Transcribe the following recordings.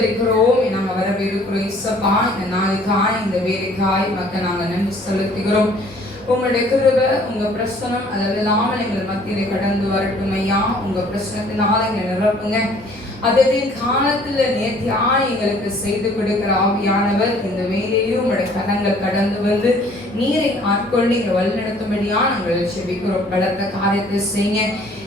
ஸ்தோத்தரிக்கிறோம். நாங்கள் வரவேற்கிறோம் இயேசுப்பா. இந்த நாளுக்காய் இந்த வேலைக்காய் மக்கள் நாங்கள் நன்றி செலுத்துகிறோம். உங்களுடைய கிருபை உங்க பிரசனம் அதாவது இல்லாமல் எங்கள் மத்தியிலே கடந்து வரட்டும் ஐயா. உங்க பிரசனத்தினால எங்களை நிரப்புங்க. அதே காலத்துல நேர்த்தியாய் எங்களுக்கு செய்து கொடுக்கிற ஆவியானவர் இந்த வேலையிலும் உங்களுடைய கரங்கள் கடந்து வந்து நீரை ஆட்கொண்டு இங்க வழிநடத்தும்படியா நாங்கள் செபிக்கிறோம். பலத்த காரியத்தை செய்ய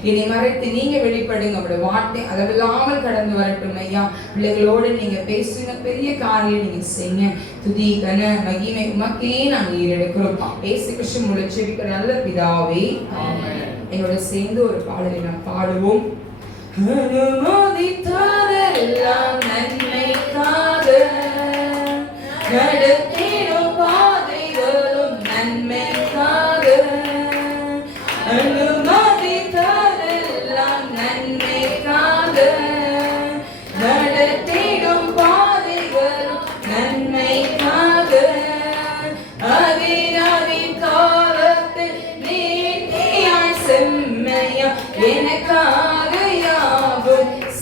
இனி மறைத்து நீங்க வெளிப்படுங்க. உங்களுடைய வார்த்தை அளவில்லாமல் கடந்து வரட்டும் ஐயா. பிள்ளைகளோடு நீங்க பேசுங்க. பெரிய காரியம் நீங்க செய்ய. துதி கன மகிமை உமக்கே நாங்கள் ஈரெடுக்கிறோம். இயேசு கிறிஸ்து மூலம் செபிக்கிற நல்ல பிதாவே ஆமென். எங்களோட சேர்ந்து ஒரு பாடலை நாம் பாடுவோம். அனுமதித்ததெல்லாம் நன்மைக்காக, நடத்திடும் பாதைகளும் நன்மைக்காக. அனுமதித்ததெல்லாம் நன்மைக்காக, நடத்திடும் பாதைகளும் நன்மைக்காக. அதின் காலத்தில் நீதியாய் செம்மையா எனக்காக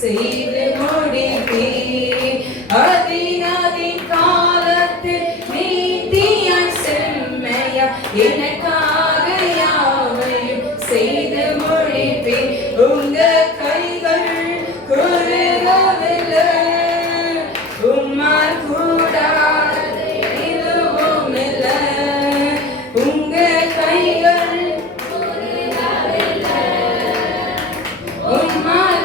செய்து முடிப்பீர். அதின் காலத்தில் நீதியாய் செம்மையா எனக்காக யாவையும் செய்து முடிப்பீர். உங்க கைகள் குறுகவில்லை, உம்மால் கூடாது எதுவும் இல்லை. உங்க கைகள் குறுகவில்லை, உம்மால்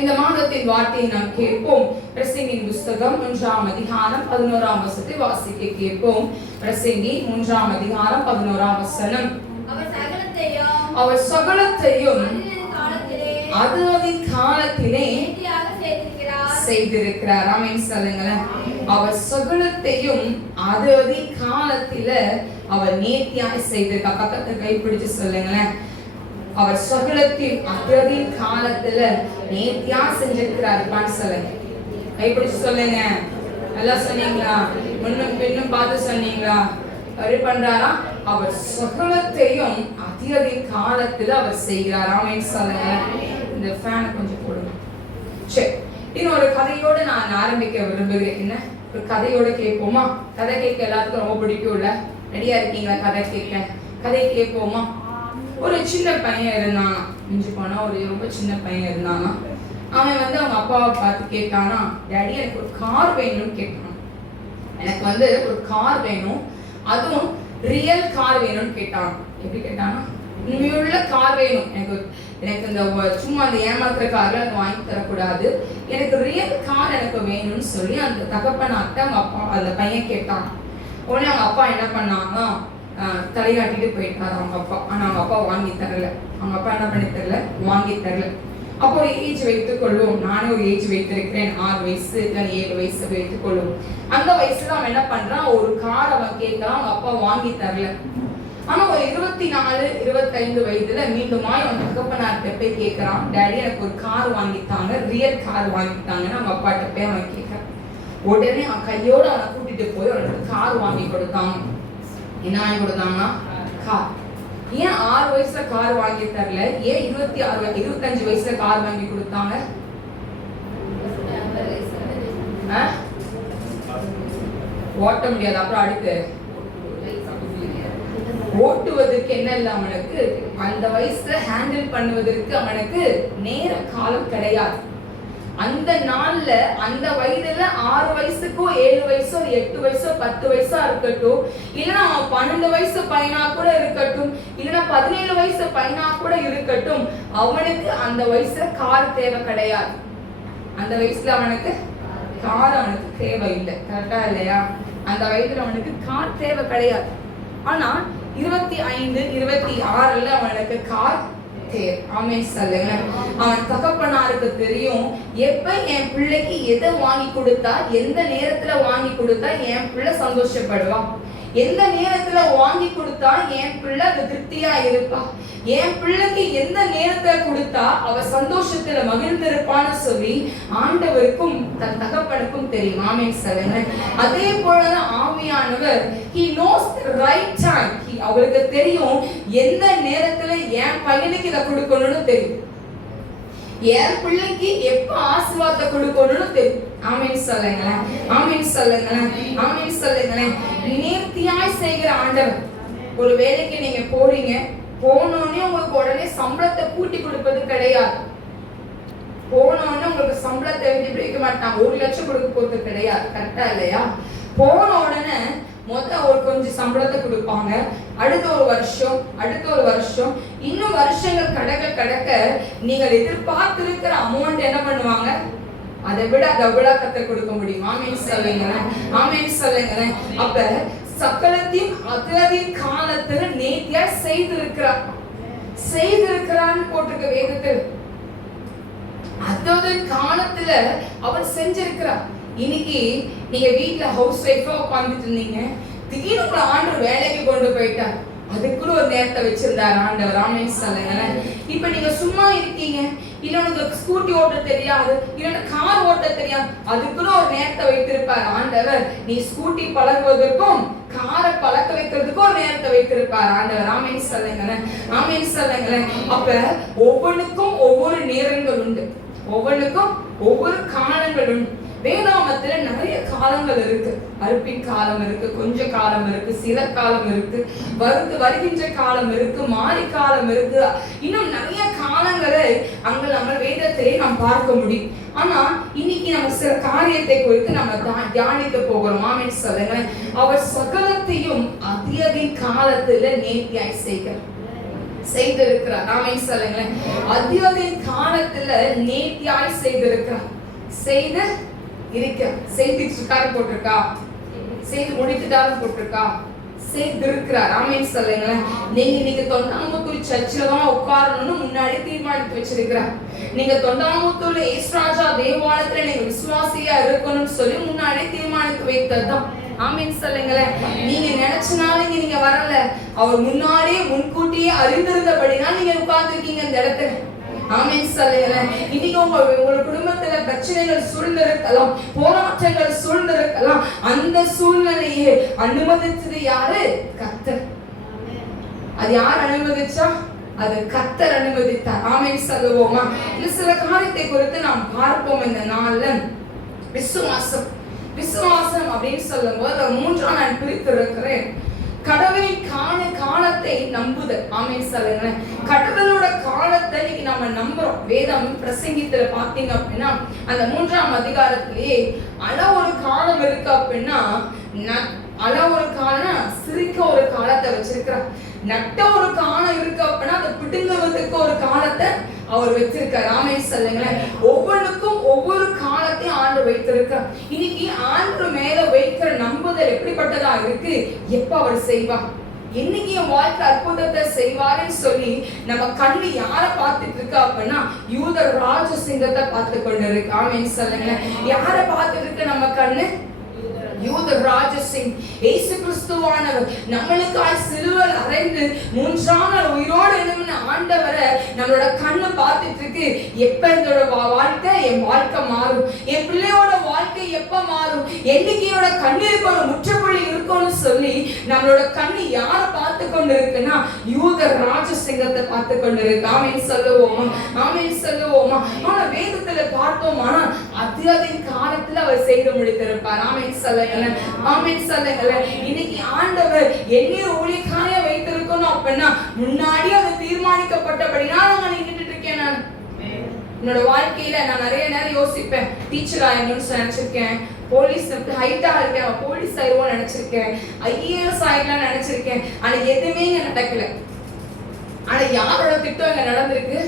இந்த மாதத்தின் வார்த்தையை நாம் கேட்போம். பிரசங்கியின் புஸ்தகம் 3ஆம் அதிகாரம் 11ஆம் வசனத்தை வாசிக்க கேட்போம். பிரசங்கி 3ஆம் அதிகாரம் 11ஆம் வசனம். அவர் சகலத்தையும் அது அதன் காலத்திலே செய்திருக்கிறார். ஆமென் சொல்லுங்களேன். அவர் சகலத்தையும் அது அதன் காலத்தில அவர் நேர்த்தியாய் செய்திருக்கார். பக்கத்துல கை பிடிச்சு சொல்லுங்களேன். அவர் சகலத்தில் அதன் காலத்துல நேர்த்தியா செஞ்சிருக்கிறார். சொல்லுங்க, கைப்பிடிச்சு சொல்லுங்க. நல்லா சொன்னீங்களா? முன்னும் பின்னும் பார்த்து சொன்னீங்களா? அவர் பண்றாரா? அவர் சகலத்தையும் அதன் காலத்துல அவர் செய்கிறார். ஆமென் சொல்லுங்க. இந்த ஃபேனை கொஞ்சம் போடுங்க. சரி, இன்னொரு கதையோட நான் ஆரம்பிக்க விரும்புகிறேன். என்ன ஒரு கதையோட கேட்போமா? கதை கேட்க எல்லாத்துக்கும் ரொம்ப பிடிக்கும்ல? ரெடியா இருக்கீங்களா? கதை கேட்க கதை கேட்போமா? ஒரு சின்ன பையன் இருந்தானா, மிஞ்சி போனா ஒரு ரொம்ப சின்ன பையன் இருந்தானா. அவன் அவங்க அப்பாவை பார்த்து கேட்டானா, டேடி எனக்கு ஒரு கார் வேணும்னு கேட்டான். எனக்கு ஒரு கார் வேணும், அதுவும் ரியல் கார் வேணும்னு கேட்டான். எப்படி கேட்டானா, உண்மையுள்ள கார் வேணும் எனக்கு. இந்த சும்மா அந்த ஏமாத்துற கார்ல எனக்கு வாங்கி தரக்கூடாது, எனக்கு ரியல் கார் எனக்கு வேணும்னு சொல்லி அந்த தகப்பனாட்ட அவங்க அப்பா அந்த பையன் கேட்டான். உடனே அவங்க அப்பா என்ன பண்ணாங்கன்னா தலையாட்டிட்டு போயிட்டாரு அவங்க அப்பா. ஆனா அவங்க அப்பா வாங்கி தரல. அவங்க அப்பா என்ன பண்ணி தரல, வாங்கி தரல. அப்போ ஒரு ஏஜ் வைத்துக் கொள்ளும். நானே ஒரு ஏஜ் வைத்திருக்கிறேன், 6 வயசு இல்லை 7 வயசு வைத்துக் கொள்ளும். அந்த வயசுல அவன் என்ன பண்றான், ஒரு கார் அவன் கேட்கலாம், அவங்க அப்பா வாங்கி தரல. ஆனா ஒரு 24, 25 வயதுல மீண்டுமாய் அவன் தகப்பனார்கிட்ட போய் கேட்கறான், டேடி எனக்கு ஒரு கார் வாங்கித்தாங்க, ரியல் கார் வாங்கித்தாங்கன்னு அவங்க அப்பாட்ட போய் அவன் கேட்கறான். உடனே அவன் கையோட அவனை கூட்டிட்டு போய் அவனுக்கு கார் வாங்கி கொடுத்தாங்க. என்ன வாங்கி கொடுத்தாங்கன்னா கார். ஏன் 6 வயசுல கார் வாங்கி தரல? ஏன் 25 வயசுல கார் வாங்கி கொடுத்தாங்க? ஓட்ட முடியாது. அப்புறம் அடுத்து ஓட்டுவதற்கு என்ன இல்லை அவனுக்கு, அந்த வயசுல ஹேண்டில் பண்ணுவதற்கு அவனுக்கு நேர காலம் கிடையாது. அந்த நாள்ல அந்த வயதுல 6 வயசுக்கோ 7 வயசோ 8 வயசோ 10 வயசா இருக்கட்டும், இல்லைன்னா 12 வயசு பையனா கூட இருக்கட்டும், இல்லைன்னா 17 வயசு பையனா கூட இருக்கட்டும், அவனுக்கு அந்த வயசுல கார் தேவை கிடையாது. அந்த வயசுல அவனுக்கு கார் அவனுக்கு தேவை இல்லை. கரெக்டா இல்லையா? அந்த வயதுல அவனுக்கு கார் தேவை கிடையாது. ஆனா 25, 26ல அவனுக்கு கார் தேவை. ஆமென் சொல்லுங்க. அவன் தகப்பனாருக்கு தெரியும், எப்ப என் பிள்ளைக்கு எதை வாங்கி கொடுத்தா, எந்த நேரத்துல வாங்கி கொடுத்தா என் பிள்ளை சந்தோஷப்படுவான், எந்த நேரத்துல வாங்கி கொடுத்தா என் பிள்ளை அது திருப்தியா இருப்பா, என் பிள்ளைக்கு எந்த நேரத்துல கொடுத்தா கொடுத்தா அவ சந்தோஷத்துல மகிழ்ந்திருப்பான்னு சொல்லி ஆண்டவருக்கும் தன் தகப்பனுக்கும் தெரியும். ஆமென் சொல்லுங்க. அதே போலதான் ஆவியானவர் he knows the right time. அவருக்கு தெரியும் எந்த நேரத்துல என் பையனுக்கு இதை கொடுக்கணும்னு தெரியும், என் பிள்ளைக்கு எப்ப ஆசீர்வாதத்தை கொடுக்கணும்னு தெரியும். ஆமென் சொல்லுங்களேன். ஆமென் சொல்லுங்களேன். ஆமென் சொல்லுங்களேன். நேர்த்தியாய் செய்கிற ஆண்டவர். ஒரு வேலைக்கு நீங்க போறீங்க, போனோடனே உங்களுக்கு உடனே சம்பளத்தை கூட்டி கொடுப்பது கிடையாது. போனோடனே உங்களுக்கு சம்பளத்தை வைக்க மாட்டாங்க, 1 லட்சம் கொடுக்க போறது கிடையாது. கரெக்டா இல்லையா? போன உடனே ஒரு கொஞ்சம் சம்பளத்தை கொடுப்பாங்க. அடுத்த ஒரு வருஷம் இன்னும் வருஷங்கள் கடக்க நீங்கள் எதிர்பார்த்திருக்கிற அமௌண்ட் என்ன பண்ணுவாங்க, அதை விட டபுளா கத்த கொடுக்க முடியும். ஆமென் சொல்லுங்களேன். ஆமென் சொல்லுங்களேன். அப்ப சகலத்தையும் அததின் காலத்துல நேர்த்தியா செய்திருக்கிறான்னு போட்டிருக்க வேதத்தில். அததின் காலத்துல அவர் செஞ்சிருக்கிறார். இன்னைக்கு நீங்க வீட்டுல ஹவுஸ் ஒய்ஃபா உட்கார்ந்துட்டு இருந்தீங்க, திடீர்னு உங்களை ஆண்டவர் வேலைக்கு கொண்டு போயிட்டார். அதுக்குள்ள ஒரு நேரத்தை வச்சிருந்தார் ஆண்டவர். ஆமென் சொல்லுங்களேன். இப்ப நீங்க சும்மா இருக்கீங்க, இல்ல உங்களுக்கு ஸ்கூட்டி ஓட்ட தெரியாது, இல்ல கார் ஓட்ட தெரியாது, அதுக்குள்ள ஒரு நேரத்தை வைத்திருப்பார் ஆண்டவர். நீ ஸ்கூட்டி பழகுவதற்கும் காரை பழக்க வைக்கிறதுக்கும் ஒரு நேரத்தை வைத்திருப்பார் ஆண்டவர். ஆமென் சொல்லுங்களேன். ஆமென் சொல்லுங்களேன். அப்ப ஒவ்வொன்றுக்கும் ஒவ்வொரு நேரங்கள் உண்டு, ஒவ்வொன்றுக்கும் ஒவ்வொரு காலங்கள் உண்டு. வேதாமத்துல நிறைய காலங்கள் இருக்கு. அறுப்பின் காலம் இருக்கு, கொஞ்ச காலம் இருக்கு, சில காலம் இருக்கு, வருகின்ற காலம் இருக்கு, மாறி காலம் இருக்கு, இன்னும் நிறைய காலங்களை அங்க நம்ம வேதத்திலே நாம் பார்க்க முடியும். ஆனா இன்னைக்கு நம்ம சில காரியத்தை குறித்து நம்ம தியானிக்க போகிறோம். ஆமென் சொல்லுங்க. அவர் சகலத்தையும் அதியதின் காலத்துல நேர்த்தியாய் செய்திருக்கிறார். ஆமென் சொல்லுங்களேன். அதியதின் காலத்துல நேர்த்தியாய் செய்திருக்கிறார். செய்திருக்காரு போட்டிருக்கா, செய்து முடித்துட்டாலும் போட்டிருக்கா, செய்திருக்கிறார். ஆமென் சொல்லுங்களேன். நீங்க தொண்டாமுத்தூர் சர்ச்சில தான் உட்காரணும்னு முன்னாடி தீர்மானித்து வச்சிருக்கிறார். நீங்க தொண்டாமுத்தூர்ல ஏசுராஜா தேவாலயத்துல நீங்க விசுவாசியா இருக்கணும்னு சொல்லி முன்னாடி தீர்மானித்து வைத்ததுதான். ஆமென் சொல்லுங்களேன். நீங்க நினைச்சனால நீங்க வரல, அவர் முன்னாடியே முன்கூட்டியே அறிந்திருந்தபடினா நீங்க உட்கார்ந்துருக்கீங்க இந்த இடத்துல. ஆமென் சொல்லுங்களேன். இன்னைக்கு உங்க குடும்பத்துல பிரச்சனைகள் சூழ்ந்திருக்கலாம், போராட்டங்கள் சூழ்ந்திருக்கலாம். அந்த சூழ்நிலையை அனுமதிச்சது யாரு? கர்த்தர். அது யார் அனுமதிச்சா? அது கர்த்தர் அனுமதித்தார். ஆமென் சொல்லுவோமா? இந்த சில காரியத்தை குறித்து நாம் பார்ப்போம் இந்த நாள்ல. விசுவாசம் அப்படின்னு சொல்லும் போது 3ஆ நான் பிரித்திருக்கிறேன். கடவுளின் காலத்தை நம்புதல். ஆமென் சொல்லுங்களேன். கடவுளோட காலத்தை இன்னைக்கு நம்ம நம்புறோம். வேதம் பிரசங்கித்துல பாத்தீங்க அப்படின்னா அந்த 3ஆம் அதிகாரத்திலேயே ஒரு காலம் இருக்கு அப்படின்னா, ஒரு காலம் சிரிக்க ஒரு காலத்தை வச்சிருக்கிறார். நட்ட ஒரு காலம் இருக்கு அப்படின்னா அதை பிடுங்குவதற்கு ஒரு காலத்தை அவர் வச்சிருக்கார். ஆமென் சொல்லுங்களேன். ஒவ்வொன்றுக்கும் ஒவ்வொரு காலத்தையும் ஆண்டு வைத்திருக்கார். இன்னைக்கு ஆண்டு மேல வைக்கிற நம்புதல் எப்படிப்பட்டதா இருக்கு? எப்ப அவர் செய்வார், என்னைக்கு என் வாழ்க்கை அற்புதத்தை செய்வாருன்னு சொல்லி நம்ம கண்ணு யாரை பார்த்துட்டு இருக்கா அப்படின்னா யூத ராஜசிங்கத்தை பார்த்து கொண்டு இருக்கு. ஆமென் சொல்லுங்களேன். யாரை பார்த்துட்டு இருக்கு நம்ம கண்ணு? யூத ராஜசிங். இயேசு கிறிஸ்துவானவர் நம்மளுக்காய் சிலுவையில் அறைந்து 3ஆம் நாள் உயிரோடு எழும்பின ஆண்டவரை நம்மளோட கண்ணு பார்த்துட்டு இருக்கு. எப்ப என்னோட வாழ்க்கை, என் வாழ்க்கை மாறும், என் பிள்ளையோட வாழ்க்கை எப்ப மாறும், எண்ணிக்கையோட கண்ணீருக்கு ஒரு முற்றுப்புள்ளி இருக்கும்னு சொல்லி நம்மளோட கண்ணு யாரை பார்த்து கொண்டு இருக்குன்னா யூத ராஜசிங்கத்தை பார்த்து கொண்டு இருக்கு. ஆமென் சொல்லுவோமா? ஆமென் சொல்லுவோமா? ஆனா வேதத்துல பார்த்தோம்னா அதியதின் காலத்துல அவர் செய்து முடித்திருப்பார். ஆமென் சொல்லுங்க. ஆமென் சொல்லுங்க. இன்னைக்கு ஆண்டவர் என்ன ஊழியக்காரையா வைத்திருக்கணும் அப்படின்னா முன்னாடி அது தீர்மானிக்கப்பட்டபடினா நான் நின்னுட்டு இருக்கேன். நான் என்னோட வாழ்க்கையில நான் நிறைய நேரம் யோசிப்பேன், டீச்சர் ஆயிடணும்னு நினைச்சிருக்கேன், போலீஸ் ஹைட்டா இருக்கேன், போலீஸ் ஆயிடுவோம்னு நினைச்சிருக்கேன், ஐஏஎஸ் ஆயிடலாம்னு நினைச்சிருக்கேன். ஆனா எதுவுமே இங்க நடக்கல. ஆனா யாரோட திட்டம் இங்க நடந்திருக்கு?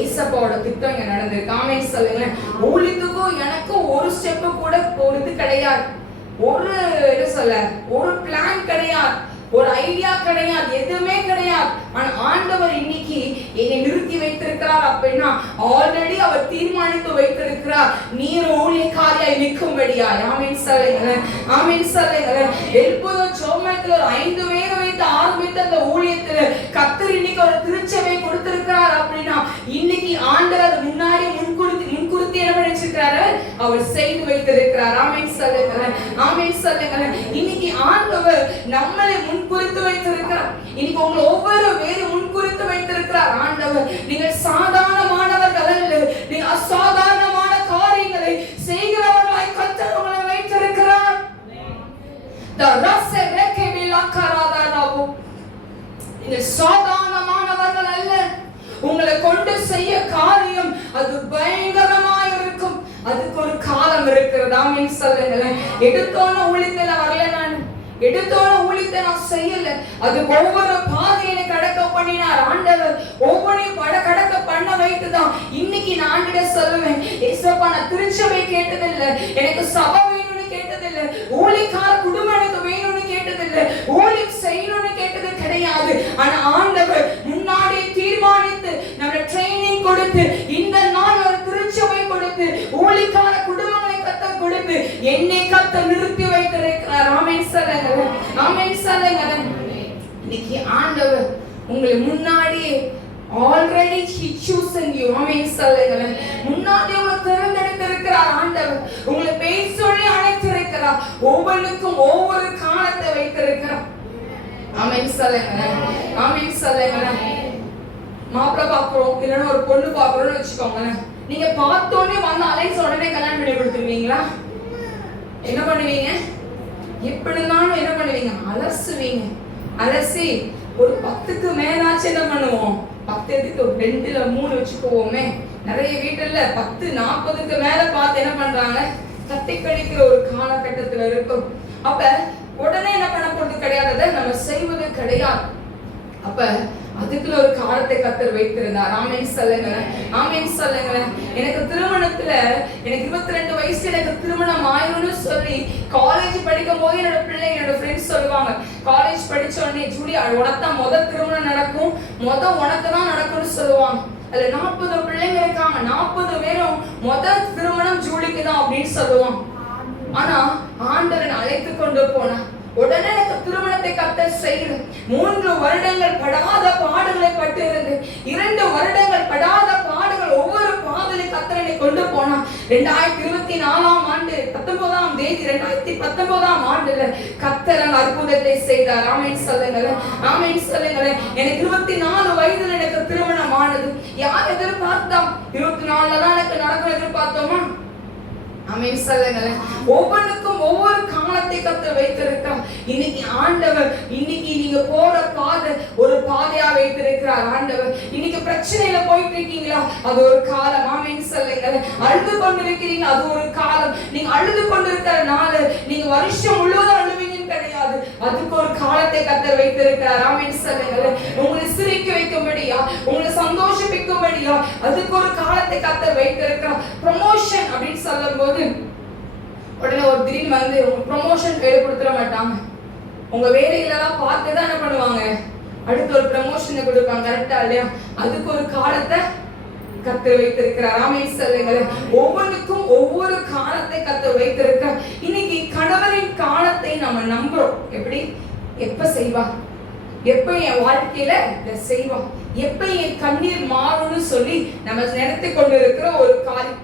ஏசப்பாவோட திட்டம் இங்க நடந்திருக்கு. ஆமென் சொல்லுங்க. ஊழியத்துக்கும் எனக்கும் ஒரு ஸ்டெப் கூட போறது கிடையாது, ஒரு பிளான் கிடையாது, ஒரு ஐடியா கிடையாது, எதுவுமே கிடையாது. ஆனா ஆண்டவர் இன்னைக்கு என்னை நிறுத்தி வைத்திருக்கிறார் அப்படின்னா ஆல்ரெடி அவர் தீர்மானித்து வைத்திருக்கிறார் நீர் ஊழியக்காரியாய் நிற்கும்படியா. ஆமென் சொல்லுங்க. ஆமென் சொல்லுங்க. எழுப்புதோ சோமத்துல 5 பேரை வைத்து ஆரம்பித்த அந்த ஊழியத்துல கர்த்தர் இன்னைக்கு ஒரு திருச்சபை கொடுத்திருக்கிறார் அப்படின்னா இன்னைக்கு அவர் செய்து வைத்திருக்கிறார். ஆமென் சொல்லுங்களேன், ஆமென் சொல்லுங்களேன். இன்னைக்கு ஆண்டவர் நம்மளை முன்குறித்து வைத்திருக்கிறார். இன்னைக்கு உங்களை ஒவ்வொரு வேறு முன்குறித்து வைத்திருக்கிறார் ஆண்டவர். நீங்கள் சாதாரணமானவர்கள் அல்ல, நீங்கள் அசாதாரணமான காரியங்களை செய்கிறவர்களாய் கர்த்தர் உங்களை வைத்திருக்கிறார். நீங்கள் சாதாரணமானவர்கள் அல்ல. உங்களை கொண்டு செய்ய காரியம் அது பயங்கரமாக இருக்கும். அதுக்கு ஒரு காலம் இருக்கிறது. ஆமென் சொல்லுங்களேன். எடுத்தோன ஊழியத்தை வரல, நான் எடுத்தோன ஊழியத்தை நான் செய்யல. அது ஒவ்வொரு பாதையை கடக்க பண்ணினார் ஆண்டவர். ஒவ்வொன்றையும் கடக்க பண்ண வைத்துதான் இன்னைக்கு நான் ஆண்டிட சொல்லுவேன், ஏசப்பா நான் திருச்சபை கேட்டதில்லை, எனக்கு சபை வேணும்னு கேட்டதில்லை, ஊழியக்கார குடும்பம் எனக்கு வேணும்னு கேட்டதில்லை, ஊழியம் செய்யணும்னு கேட்டது கிடையாது. ஆனா ஆண்டவர் முன்னாடி தீர்மானித்து நம்ம ட்ரைனிங் கொடுத்து இந்த நாள் ஒரு திருச்சபை கொடுத்து ஊழியக்கார குடும்பங்களை கத்த கொடுத்து என்னை கத்த நிறுத்தி வைத்திருக்கிறார். ஆமென் சொல்லுங்க, ஆமென் சொல்லுங்க. இன்னைக்கு ஆண்டவர் உங்களை முன்னாடியே already he chosen you. ஆமென் சொல்லுங்க. முன்னாடி உங்களை தேர்ந்தெடுத்திருக்கிறார் ஆண்டவர். உங்களை பேர் சொல்லி அழைத்திருக்கிறார். ஒவ்வொருக்கும் ஒவ்வொரு காலத்தை வைத்திருக்கிறார். ஆமென் சொல்லுங்க, ஆமென் சொல்லுங்க. மாப்பிள்ளை பாக்குறோம், இல்லைன்னா ஒரு பொண்ணு பாக்குறோம்னு வச்சுக்கோங்களேன். நீங்க பார்த்தோன்னே வந்து அலைன்ஸ் உடனே கல்யாணம் பண்ணி கொடுத்துருவீங்களா? என்ன பண்ணுவீங்க? எப்படினாலும் என்ன பண்ணுவீங்க? அலசுவீங்க. அலசி ஒரு 10க்கு மேலாச்சும் என்ன பண்ணுவோம்? 10 எதுக்கு 2 இல்ல 3 வச்சுக்குவோமே. நிறைய வீட்டுல 10 40க்கு மேல பார்த்து என்ன பண்றாங்க? கட்டி கழிக்கிற ஒரு காலகட்டத்துல இருக்கும். அப்ப உடனே என்ன பண்ண போறது கிடையாது, நம்ம செய்வது கிடையாது. அப்ப அதுக்குள்ள ஒரு காலத்தை கர்த்தர் வைத்திருந்தார். ஆமென் சொல்லுங்க, ஆமென் சொல்லுங்க. எனக்கு திருமணத்துல எனக்கு 22 வயசுல எனக்கு திருமணம் ஆயிடும்னு சொல்லி காலேஜ் படிக்கும் போது என்னோட பிள்ளைங்க என்னோட ஃப்ரெண்ட்ஸ் சொல்லுவாங்க, காலேஜ் படிச்ச உடனே ஜூலி உனக்கு தான் முதல் திருமணம் நடக்கும், உனக்கு தான் நடக்கும்னு சொல்லுவாங்க. அதுல 40 பிள்ளைங்க இருக்காங்க, 40 பேரும் முதல் திருமணம் ஜூலிக்கு தான் அப்படின்னு சொல்லுவாங்க. ஆனா ஆண்டவன் அழைத்து கொண்டு போனா உடனே எனக்கு திருமணத்தை கர்த்தர் செய்து 3 வருடங்கள் படாத பாடுகளை பட்டு இருந்து 2 வருடங்கள் படாத பாடுகள் ஒவ்வொரு பாதலை கர்த்தரை கொண்டு போனா 2024ஆம் ஆண்டு 19ஆம் தேதி 2019ஆம் ஆண்டுல கர்த்தர் அற்புதத்தை செய்தார். ஆமென் சொல்லுங்க, ஆமென் சொல்லுங்க. எனக்கு 24 வயதுல எனக்கு திருமணம் ஆனது. யார் எதிர்பார்த்தா? 24ல தான் எனக்கு நடக்கும் எதிர்பார்த்தோமா? ஆமென் சொல்லுங்க. ஒவ்வொன்றுக்கும் ஒவ்வொரு காலத்தை கர்த்தர் வைத்திருக்கிறார். இன்னைக்கு ஆண்டவர் இன்னைக்கு நீங்க போற பாதை ஒரு பாதையா வைத்திருக்கிறார் ஆண்டவர். இன்னைக்கு பிரச்சனையில போயிட்டு இருக்கீங்களா? அது ஒரு காலம். ஆமென் சொல்லுங்க. அழுது கொண்டிருக்கிறீங்க, அது ஒரு காலம். நீங்க அழுது கொண்டிருக்கிறனால நீங்க வருஷம் முழுவதும் அழுவீங்கன்னு கிடையாது. அதுக்கு ஒரு காலத்தை கர்த்தர் வைத்திருக்கிறார். ஆமென் சொல்லுங்க. உங்களை சிரிக்க வைக்கும்படியா, உங்களை சந்தோஷிக்கும்படியா அதுக்கு ஒரு காலத்தை கர்த்தர் வைத்திருக்கிறார். ப்ரமோஷன் அப்படின்னு சொல்லும்போது உடனே ஒரு திடீர்னு வந்து உங்க ப்ரமோஷன் கொடுத்துட மாட்டாங்க. உங்க வேலைகளெல்லாம் பார்த்து தான் என்ன பண்ணுவாங்க? அடுத்து ஒரு ப்ரமோஷனை கொடுப்பாங்க. கரெக்டா இல்லையா? அதுக்கு ஒரு காலத்தை கர்த்தர் வைத்திருக்கிறார். ஆமென் சொல்லுங்க. ஒவ்வொன்றுக்கும் ஒவ்வொரு காலத்தை கர்த்தர் வைத்திருக்கிறார். இன்னைக்கு கணவரின் காலத்தை நம்ம நம்புறோம். எப்படி? எப்ப செய்வா, எப்ப என் வாழ்க்கையில இதை செய்வா, எப்ப என் கண்ணீர் மாறும்னு சொல்லி நம்ம நினைத்து கொண்டு இருக்கிற ஒரு காரியம்.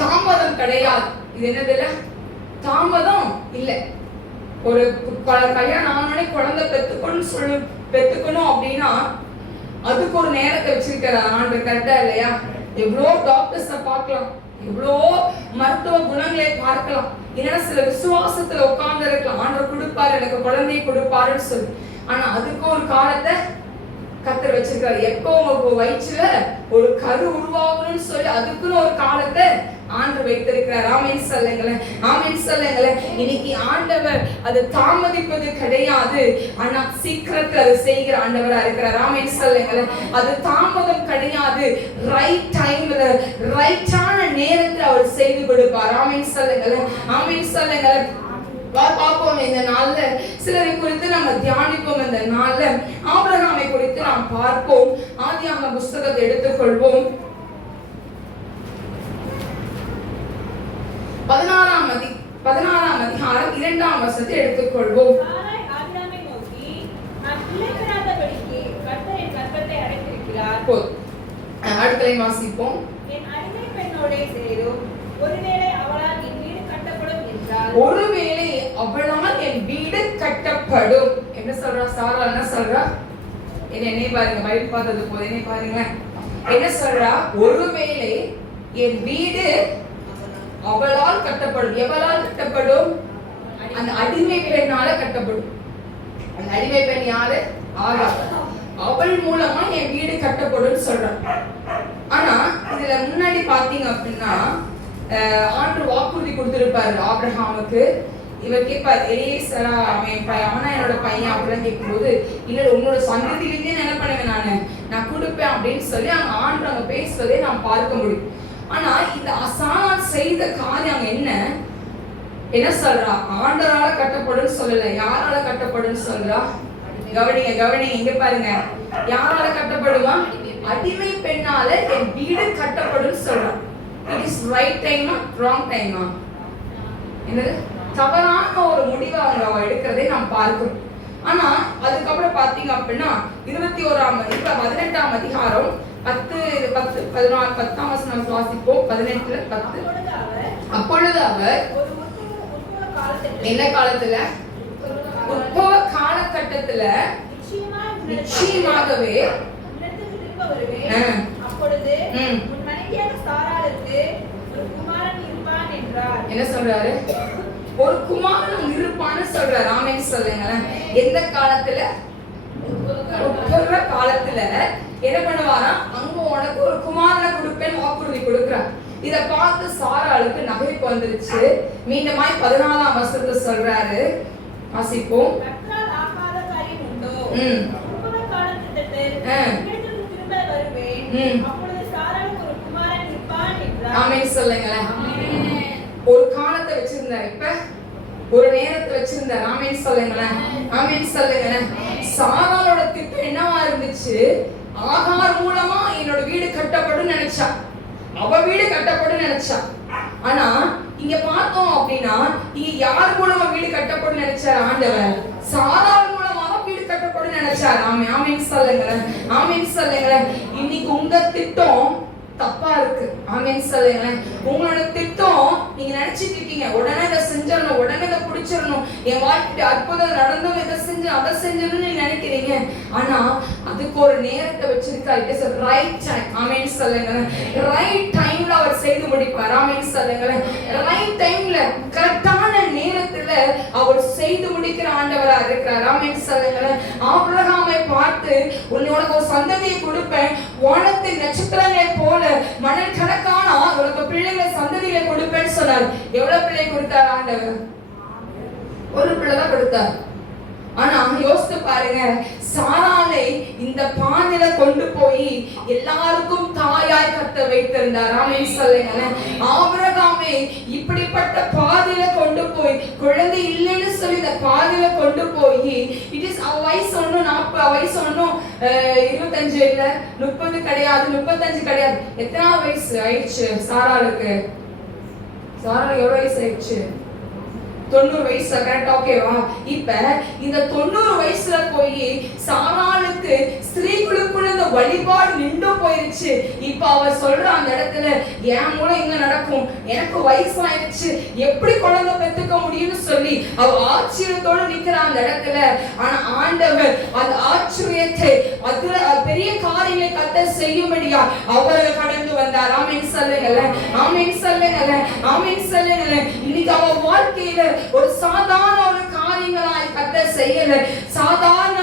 தாமதம் கிடையாது. இது என்னதுல தாமதம் இல்ல. ஒரு கல்யாணம் ஆனோடனே குழந்தை பெத்துக்கணும் அப்படின்னா அதுக்கு ஒரு நேரத்தை வச்சிருக்கிற ஆண்டு. கரெக்டா இல்லையா? எவ்வளோ டாக்டர்ஸ பார்க்கலாம், எவ்வளோ மருத்துவ குணங்களை பார்க்கலாம். இல்லைன்னா சில விசுவாசத்துல உட்கார்ந்து இருக்கலாம், ஆண்டவர் கொடுப்பாரு எனக்கு குழந்தையை கொடுப்பாருன்னு சொல்லி. ஆனா அதுக்கு ஒரு காலத்தை கர்த்தர் வச்சிருக்காரு. எப்போ உங்க வயிற்றுல ஒரு கரு உருவாகணும்னு சொல்லி அதுக்குன்னு ஒரு காலத்தை ஆண்டவர் வைத்திருக்கிறார். ஆமென் சொல்லுங்களேன், ஆமென் சொல்லுங்களேன். இன்னைக்கு ஆண்டவர் அது தாமதிப்பது கிடையாது, ஆனா சீக்கிரத்துல அது செய்கிற ஆண்டவரா இருக்கிறார். ஆமென் சொல்லுங்களேன். அது தாமதம் கிடையாது, ரைட் டைம்ல ரைட்டான நேரத்துல அவர் செய்து கொடுப்பார். ஆமென் சொல்லுங்களேன், ஆமென் சொல்லுங்களேன். பார்ப்போம் இந்த நாள்ல சிலரை குறித்து நம்ம தியானிப்போம். இந்த நாள்ல ஆபிரகாமை குறித்து நாம் பார்ப்போம். ஆதியாகம புத்தகத்தை எடுத்துக்கொள்வோம். 16ஆம் அதிகாரம் 2ஆம் வசனத்தை எடுத்துக்கொள்வோம். ஆபிரகாமை நோக்கி, நான் பிள்ளை பெறாதபடிக்கு கர்த்தர் என் கர்ப்பத்தை அடைத்திருக்கிறார். அடுத்ததை வாசிப்போம். என் அடிமை பெண்ணோடே சேரும், ஒருவேளை அவளால் என் வீடு கட்டப்படும் என்றால், ஒருவேளை அவளால் என் வீடு கட்டப்படும். என்ன சொல்றா சாரா? என்ன சொல்றா? என்னை பாருங்க, பைபிள் பார்த்தது போது என்னை பாருங்க. என்ன சொல்றா? ஒருவேளை என் வீடு அவளால் கட்டப்படும். எவளால் கட்டப்படும்? அந்த அடிமை பெண்ணால கட்டப்படும். அந்த அடிமை பெண் யாரு? ஆகார். அவள் மூலமா என் வீடு கட்டப்படும் சொல்றான். ஆனா இதுல முன்னாடி பாத்தீங்க அப்படின்னா ஆண்டவர் வாக்குறுதி கொடுத்திருப்பாரு ஆபிரகாமுக்கு. இவர் கேட்பாரு, எலியேசரா அவன் என்னோட பையன் அப்படின்னு கேட்கும்போது, இல்ல உன்னோட சந்ததியிலிருந்தே என்ன பண்ணுவேன் நான் கொடுப்பேன் அப்படின்னு சொல்லி அவங்க ஆண்டவர் அவங்க பேசுவதை நாம் பார்க்க முடியும். ஆனா இந்த அசான் செய்த காரியம் என்ன சொல்றா? ஆண்டவரால கட்டப்படும் சொல்லல, யாரால கட்டப்படும் சொல்றா? கவனிங்க இங்க பாருங்க. யாரால கட்டப்படுமா? அடிமை பெண்ணால என் வீடு கட்டப்படும் சொல்றா. இட் இஸ் ரைட் டைமா ராங் டைமா? என்னது? தவறான ஒரு முடிவை அவங்க எடுக்கிறதை நாம் பார்க்கிறோம். ஆனா அதுக்கப்புறம் பாத்தீங்க அப்படின்னா 18ஆம் அதிகாரம் 10 வசனம் வாசிப்போம். 18:10. அப்பொழுது அவர் என்ன காலத்துல? உற்பவ காலகட்டத்துல நிச்சயமாகவே அப்பொழுது உன் மனைவியான சாராளுக்கு ஒரு குமாரன் இருப்பான் என்றார். என்ன சொல்றாரு? ஒரு குமாரன் இருப்பான்னு சொல்றாரு. ஆமென் சொல்லுங்களேன். எந்த காலத்துல? உற்பவ காலத்துல என்ன பண்ணுவாரா? அங்க உனக்கு ஒரு குமாரனை கொடுப்பேன்னு வாக்குறுதி கொடுக்கிறார். இத பார்த்து சாராளுக்கு நகைப்பு வந்துருச்சு. மீண்டுமாய் 14ஆம் வசனத்தை சொல்றாரு, வாசிப்போம். கர்த்தரால் ஆகாத காரியம் உண்டோ? உற்பவ காலகட்டத்தில் திரும்ப வருவேன், அப்பொழுது சாராளுக்கு ஒரு குமாரன் இருப்பான் என்றார். ஆமென் சொல்லுங்களேன். ஒரு காலத்தை வச்சிருந்தார், இப்ப ஒரு நேரத்தை வச்சிருந்தார். ஆமென் சொல்லுங்களேன். ஆமென் சொல்லுங்களேன். சாராளோட திட்டம் என்னவா இருந்துச்சு? ஆகார் மூலமா என்னோட வீடு கட்டப்படும் நினைச்சா, அவ வீடு கட்டப்படும் நினைச்சா. ஆனா இங்க பார்த்தோம் அப்படின்னா இங்க யார் மூலமா வீடு கட்டப்படும் நினைச்சார் ஆண்டவர்? சாராள் மூலமா வீடு கட்டப்படும் நினைச்சார். ஆமென் சொல்லுங்களேன். ஆமென் சொல்லுங்களேன். இன்னைக்கு உங்க திட்டம் தப்பா இருக்கு. ஆமென் சொல்லுங்களேன். உங்களோட திட்டம் நீங்க நினைச்சிட்டு இருக்கீங்க, உடனே இதை செஞ்சிடணும், உடனே இதை பிடிச்சிடணும், என் வாழ்க்கை அற்புதம் நடந்தும் இதை செஞ்சு அதை செஞ்சணும்னு நீங்க நினைக்கிறீங்க. ஆனா அதுக்கு ஒரு நேரத்தை வச்சிருக்காரு. It is right time. Amen சொல்லுங்களேன். ரைட் டைம்ல அவர் செய்து முடிப்பார். ஆமென் சொல்லுங்களேன். ரைட் டைம்ல கரெக்டான நேரத்துல அவர் செய்து முடிக்கிற ஆண்டவரா இருக்கிறார். ஆமென் சொல்லுங்களேன். ஆபிரகாமை பார்த்து உனக்கு ஒரு சந்ததியை கொடுப்பேன், வானத்தின் நட்சத்திரங்களை போல மணல் கணக்கான உனக்கு பிள்ளைகளை சந்ததிகளை கொடுப்பேன்னு சொன்னார். எவ்வளவு பிள்ளை கொடுத்தார் ஆண்டவர்? ஒரு பிள்ளைதான் கொடுத்தார். ஆனா யோசித்து பாருங்க, சாராளை இந்த பானையில கொண்டு போய் எல்லாருக்கும் தாயாய் கர்த்தர் வைத்திருந்தார். ஆமென் சொல்லுங்களேன். ஆபிரகாமை இப்படிப்பட்ட பாதையில கொண்டு போய், குழந்தை இல்லைன்னு சொல்லி இந்த பாதையில கொண்டு போய், இட் இஸ் வயசு ஒன்னும் 40 வயசு ஒன்னும் 25 இல்ல 30 கிடையாது, 35 கிடையாது. எத்தனை வயசு ஆயிடுச்சு சாராளுக்கு? சாராளுக்கு எவ்வளவு வயசு ஆயிடுச்சு? 90 வயசு. கரெக்ட், ஓகேவா? இப்ப இந்த 90 வயசுல போய் சாராளுக்கு ஸ்திரீகளுக்குள்ள இந்த வழிபாடு நின்று போயிருச்சு. இப்ப அவர் சொல்ற அந்த இடத்துல, என் மூலம் இங்க நடக்கும், எனக்கு வயசு ஆயிடுச்சு, எப்படி குழந்தை பெற்றுக்க முடியும்னு சொல்லி அவ ஆச்சரியத்தோடு நிக்கிற அந்த இடத்துல. ஆனா ஆண்டவர் அந்த ஆச்சரியத்தை, அதுல பெரிய காரியங்களை கர்த்தர் செய்யும்படியா அவர்கள் கடந்து வந்தார். ஆமென் சொல்லுங்களேன். ஆமென் சொல்லுங்களேன். ஆமென் சொல்லுங்களேன். இன்னைக்கு அவ வாழ்க்கையில ஒரு சாதாரண ஒரு காரியங்களாய் கர்த்தர் செய்யல, சாதாரண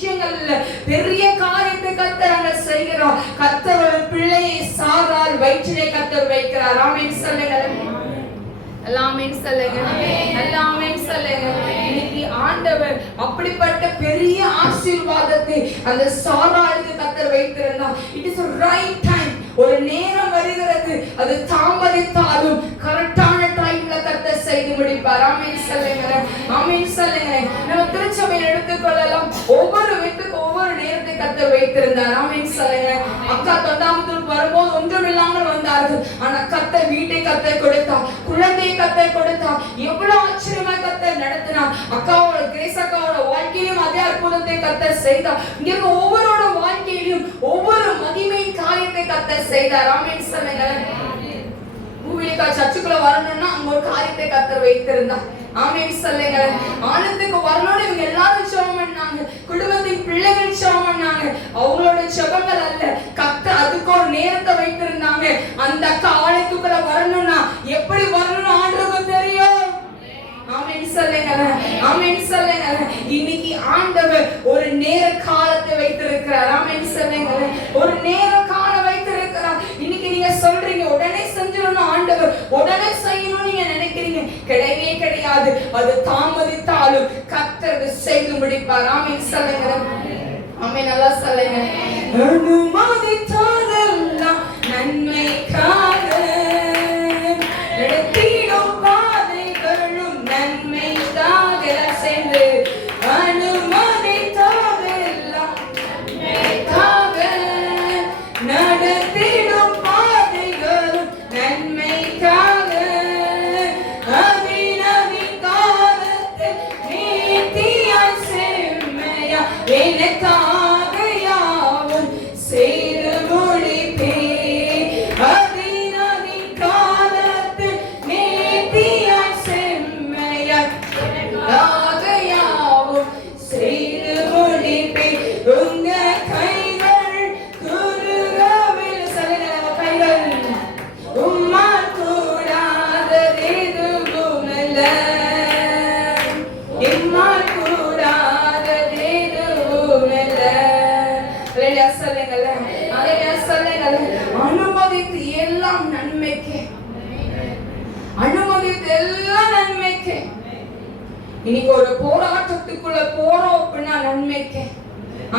விஷயங்கள்ல பெரிய காரியத்தை கர்த்தர் அங்க செய்கிறார். கர்த்தர் ஒரு பிள்ளையை சாராள் வயிற்றிலே கர்த்தர் வைக்கிறார். ஆமென் சொல்லுங்களேன். ஆமென் சொல்லுங்க. ஆமென் சொல்லுங்க. இன்னைக்கு ஆண்டவர் அப்படிப்பட்ட பெரிய ஆசீர்வாதத்தை அந்த சாராளுக்கு கர்த்தர் வைத்திருந்தார். It is right time. ஒரு நேரம் வருகிறது, அது தாமதித்தாலும் கரெக்டான டைம்ல கர்த்தர் செய்து முடிப்பார். ஆமென் சொல்லுங்க. ஆமென் சொல்லுங்க. நம்ம திருச்சபையை எடுத்துக்கொள்ளலாம். ஒவ்வொரு வீட்டுக்கு ஒவ்வொரு நேரத்தை கர்த்தர் வைத்திருந்தார். ஆமென் சொல்லுங்க. அக்கா தொண்டாமுத்தூருக்கு வரும்போது ஒன்றுமில்லாமல் வந்தார்கள். ஆனா கர்த்தர் வீட்டை கர்த்தர் கொடுத்தார், குழந்தையை கர்த்தர் கொடுத்தார். எவ்வளவு ஆச்சரியமா கர்த்தர் நடத்தினார். அக்காவோட கிரேஸ் அக்காவோட வாழ்க்கையிலும் அதே அற்புதத்தை கர்த்தர் செய்தார். இங்க ஒவ்வொருவரோட வாழ்க்கையிலும் ஒவ்வொரு மகிமை காரியத்தை கர்த்தர் செய்தார். ஆமென் சொல்லுங்க. ஆன்மீக சர்ச்சுக்குள்ள வரணும்னா அங்க ஒரு காரியத்தை கர்த்தர் வைத்திருந்தார். ஆமென் சொல்லுங்க. ஆனந்துக்கு வரணும்னு இவங்க எல்லாரும் ஜெபம் பண்ணாங்க, குடும்பத்தின் பிள்ளைகள் ஜெபம் பண்ணாங்க. அவங்களோட ஜெபங்கள் அல்ல, கர்த்தர் அதுக்கு ஒரு நேரத்தை வைத்திருந்தாங்க. அந்த ஆலயத்துக்குள்ள வரணும்னா எப்படி வரணும்னு ஆண்டவருக்கு தெரியும். ஆமென் சொல்லுங்க, ஆமென் சொல்லுங்க. இன்னைக்கு ஆண்டவர் ஒரு நேர காலத்தை வைத்திருக்கிறார். ஆமென் சொல்லுங்க, ஒரு நேர காலம் வைத்திருக்கிறார். இன்னைக்கு நீங்க சொல்றீங்க உடனே செஞ்சிடணும், ஆண்டவர் உடனே செய்யணும் நீங்க நினைக்கிறீங்க, கிடையவே கிடையாது. அது தாமதித்தாலும் கர்த்தர் செய்து முடிப்பார். ஆமென் சொல்லுங்க, ஆமென். நல்லா சொல்லுங்க. அனுமதித்தாதெல்லாம் நன்மைக்காக, நடத்திடும் பாதைகளும் நன்மைக்காக சேர்ந்து. அனுமதித்தாதெல்லாம் நன்மைக்காக, நடத்திடும் பாதைகளும் நன்மைக்காக, அதினதின் காலத்தில் நீதியாய் செம்மையா எனக்காக யாவும் செய்து முடிப்பேன். அதினதின் காலத்தில் நீதியாய் செம்மையா எனக்காக யாவும் செய்து முடிப்பேன். உங்க கைகள் குறுகவில் சலன கைகள் உம்மால் கூடாததெதுவுமில்ல, எம்மால் கூடாததெதுவுமில்ல. அல்லேலூயா சொல்லுங்கள, அல்லேலூயா சொல்லுங்கள. அனுமதித்து எல்லாம் நன்மைக்கு, அனுமதித்து எல்லாம் நன்மைக்கு. இன்னைக்கு ஒரு போராட்டத்துக்குள்ள போறோம் அப்படின்னா நன்மைக்கு.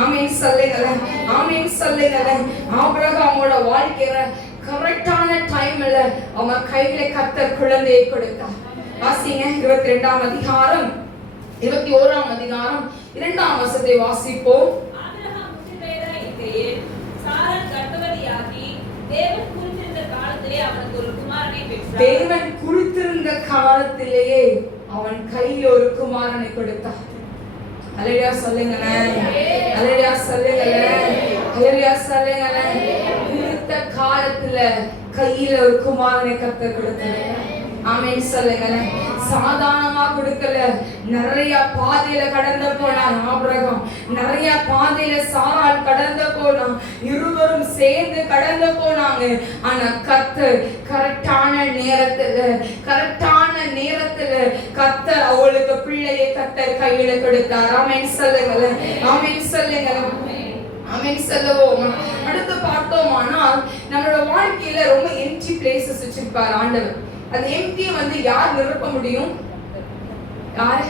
ஆமென் சொல்லுங்கள, ஆமென் சொல்லுங்கள. ஆபிரகாமோட வாழ்க்கையில கரெக்டான டைம்ல அவன் கையில கர்த்தர் குழந்தையை கொடுத்தார். வாசிங்க 22ஆம் அதிகாரம் 21ஆம் அதிகாரம் 2ஆம் வசனத்தை வாசிப்போம். ஆபிரகாம் முதிர்வயதாய் இருக்கையில் சாராள் கர்ப்பவதியாகி தேவன் குறித்திருந்த காலத்திலே அவனுக்கு ஒரு குமாரனை பெற்றார். தேவன் குறித்திருந்த காலத்திலேயே அவன் கையில் ஒரு குமாரனை கொடுத்தார். அல்லேலூயா சொல்லுங்களே, அல்லேலூயா சொல்லுங்களே, அல்லேலூயா சொல்லுங்களே. குறித்த காலத்துல கையில ஒரு குமாரனை கர்த்தர் கொடுத்தார். ஆமென் சொல்லுங்களே. சாதாரணமா கொடுக்கல, நிறைய பாதையில கடந்து போனான் ஆபிரகாம், நிறைய பாதையில சாராள் கடந்து போனான், இருவரும் சேர்ந்து கடந்து போனாங்க. ஆனா கர்த்தர் கரெக்டான நேரத்துல, கரெக்டான நேரத்துல கர்த்தர் அவளுக்கு பிள்ளையை கர்த்தர் கையில கொடுத்தார். ஆமென் சொல்லுங்களே, ஆமென் சொல்லுங்களே, ஆமென் சொல்லுவோம். அடுத்து பார்த்தோமானால் நம்மளோட வாழ்க்கையில ரொம்ப எம்டி பிளேசஸ் வச்சிருப்பார் ஆண்டவர். அந்த எம்டி யார் நிரப்ப முடியும்? யாரு?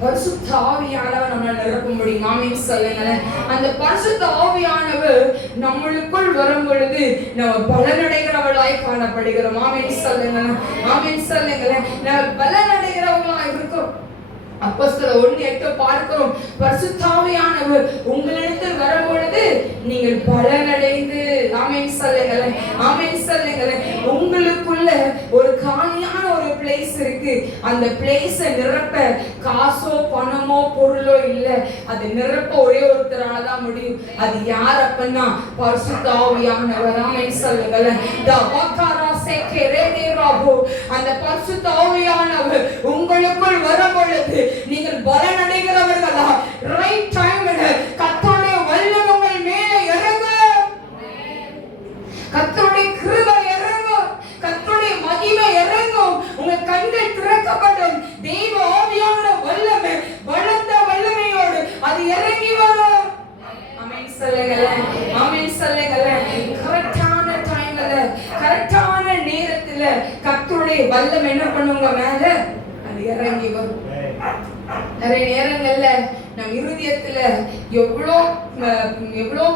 பரிசுத்த ஆவியானவர் நம்மளை நிரப்ப முடியும். ஆமென் சொல்லுங்களேன். அந்த பரிசுத்த ஆவியானவர் நம்மளுக்குள் வரும் பொழுது நம்ம பலனடைகிறவர்களாய் காணப்படுகிறோம். ஆமென் சொல்லுங்களேன், ஆமென் சொல்லுங்களேன். நம்ம பலனடைகிறவர்களாய் இருக்கோம். அப்போஸ்தலர் 1:8 பார்க்கிறோம். பரிசுத்த ஆவியானவர் உங்களிடத்தில் வரும் பொழுது நீங்கள் பலனடைந்து, ஆமென் சொல்லுங்களேன், ஆமென் சொல்லுங்களேன். உங்களுக்குள்ள ஒரு காலியான ஒரு பிளேஸ் இருக்கு. அந்த பிளேஸை நிரப்ப காசோ பணமோ பொருளோ இல்ல, அது நிரப்ப ஒரே ஒருத்தரால தான் முடியும். அது யார் அப்படின்னா பரிசுத்த ஆவியானவர். ஆமென் சொல்லுங்களேன். அந்த பரிசுத்த ஆவியானவர் உங்களுக்குள் வரும் பொழுது நீங்கள் பலனடைகிறவர்களா? ரைட் டைம்ல கர்த்தருடைய வல்லமை உங்கள் மேலே இறங்கும், கர்த்தருடைய கிருபை இறங்கும், கர்த்தருடைய மகிமை இறங்கும், உங்க கண்கள் திறக்கப்படும். தேவ ஆவியானவர் வல்லமை, பலத்த வல்லமையோடு அது இறங்கி வரும். ஆமென் சொல்லுங்களேன், ஆமென் சொல்லுங்களேன். கரெக்டான டைம்ல, கரெக்டான நேரத்துல கர்த்தருடைய வல்லமை என்ன பண்ணுங்க மேல அது இறங்கி வரும். நிறைய நேரங்கள்ல நம் இருதயத்துல எவ்வளோ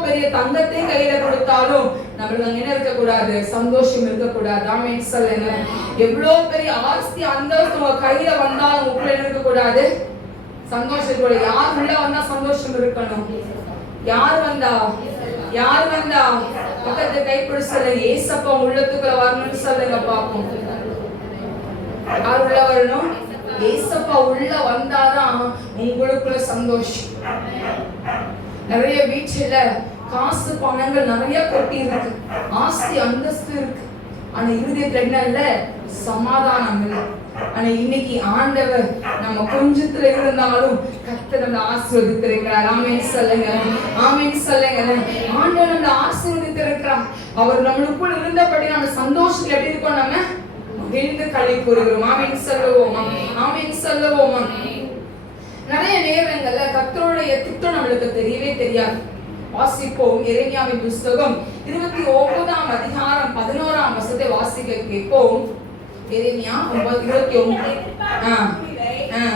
பெரிய தங்கத்தை கையில கொடுத்தாலும் நம்மளுக்கு அங்க என்ன இருக்கக்கூடாது? சந்தோஷம் இருக்கக்கூடாது. ஆமென் சொல்லுங்க. எவ்வளோ பெரிய ஆஸ்தி அந்தஸ்து உங்க கையில வந்தாலும் உங்களுக்குள்ள இருக்கக்கூடாது, சந்தோஷம் கூட. யார் உள்ள வந்தா சந்தோஷம் இருக்கணும்? யார் வந்தா, யார் வந்தா பக்கத்து கைப்பிடி சொல்லுங்க. ஏசப்பா உள்ளத்துக்குள்ள வரணும்னு சொல்லுங்க பாப்போம். யார் உள்ள வரணும்? ஏசப்பா உள்ள வந்தாதான் உங்களுக்குள்ள சந்தோஷம். நிறைய வீட்டுல காசு பணங்கள் நிறைய கொட்டி இருக்கு, ஆஸ்தி அந்தஸ்து இருக்கு. ஆனா இருதயத்துல என்ன இல்ல? சமாதானம் இல்லை. ஆனா இன்னைக்கு ஆண்டவர் நம்ம கொஞ்சத்துல இருந்தாலும் கர்த்தர் நம்மை ஆசீர்வதித்திருக்கிறார். ஆமென் சொல்லுங்க, ஆமென் சொல்லுங்க. ஆண்டவர் நம்மை ஆசீர்வதித்திருக்கிறார். அவர் நம்மளுக்குள் இருந்தபடி நம்ம சந்தோஷத்துல எப்படி இருக்கோம்? நம்ம மகிழ்ந்து களி கூறுகிறோம். ஆமென் சொல்லுவோமா, ஆமென் சொல்லுவோமா. நிறைய நேரங்கள்ல கர்த்தருடைய திட்டம் நம்மளுக்கு தெரியவே தெரியாது. வாசிப்போம் எரேமியாவின் புத்தகம் 29ஆம் அதிகாரம் 11ஆம் வசனத்தை வாசிக்க கேட்போம். எரேமியா 9:21.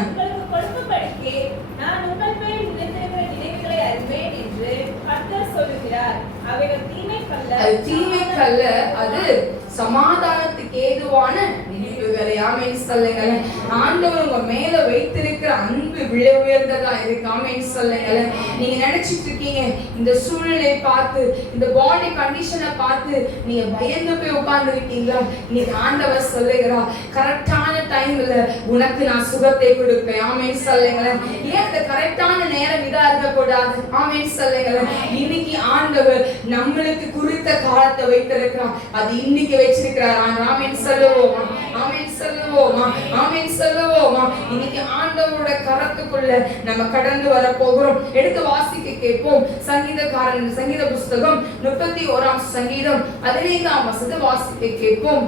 உங்களுக்கு கொடுக்கும்படிக்கு நான் உங்கள் மேல் நினைத்திருக்கிற நினைவுகளை அறிவேன் என்று கர்த்தர் சொல்லுகிறார். அவைகள் தீமைக்கல்ல, அது சமாதானத்துக்கு ஏதுவான நினைவுகளை. ஆமென் சொல்லுங்க. ஆண்டவர் உங்க மேல வைத்திருக்கிற அன்பு விலை உயர்ந்ததா இருக்கு. ஆமென் சொல்லுங்க. நீங்க நினைச்சிட்டு இருக்கீங்க இந்த சூழ்நிலையை பார்த்து, இந்த பாடி கண்டிஷனை பார்த்து நீங்க பயந்து போய் உட்கார்ந்து இருக்கீங்களா? இன்னைக்கு ஆண்டவர் சொல்லுகிறா, கரெக்டான டைம்ல உனக்கு நான் சுகத்தை கொடுப்பேன். ஆமென் சொல்லுங்க. ஏன் அந்த கரெக்டான நேரம் இதா இருக்க கூடாது? ஆமென் சொல்லுங்க. இன்னைக்கு ஆண்டவர் நம்மளுக்கு குறித்த காலத்தை வைத்திருக்கிறார். அது இன்னைக்கு வச்சிருக்கிறார். ஆமென் சொல்லுவோமா, ஆமென் சொல்லுவோமா, ஆமென் சொல்லுவோமா. இன்னைக்கு ஆண்டவரோட கரத்துக்குள்ள நம்ம கடந்து வர போகிறோம். எடுத்து வாசிக்க கேட்போம். சங்கீத புஸ்தகம் 31ஆம் சங்கீதம் 15ஆம் வசனத்தை வாசிக்க கேட்போம்.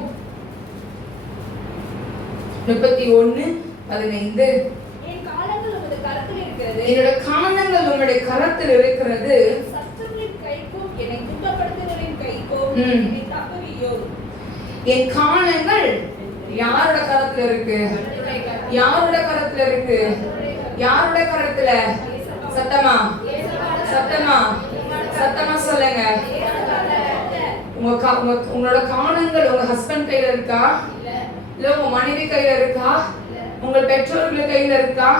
31:15. என் காலங்கள் உம்முடைய கரத்தில் இருக்கிறது. என்னோட காலங்கள் உம்முடைய கரத்தில் இருக்கிறது. சத்துருவின் கைக்கும் என்னை துன்பப்படுத்துகிறவரின் கைக்கும் என்னை தப்புவியோ. என் காலங்கள் யாரோட கரத்துல இருக்கு? யாரோட கரத்துல இருக்கு? யாரோட கரத்துல? சத்தமா, சத்தமா, சத்தமா சொல்லுங்க. உங்களோட காலங்கள் உங்க ஹஸ்பண்ட் கையில இருக்கா? இல்ல உங்க மனைவி கையில இருக்கா? உங்க பெற்றோர்கள் கையில இருக்கா?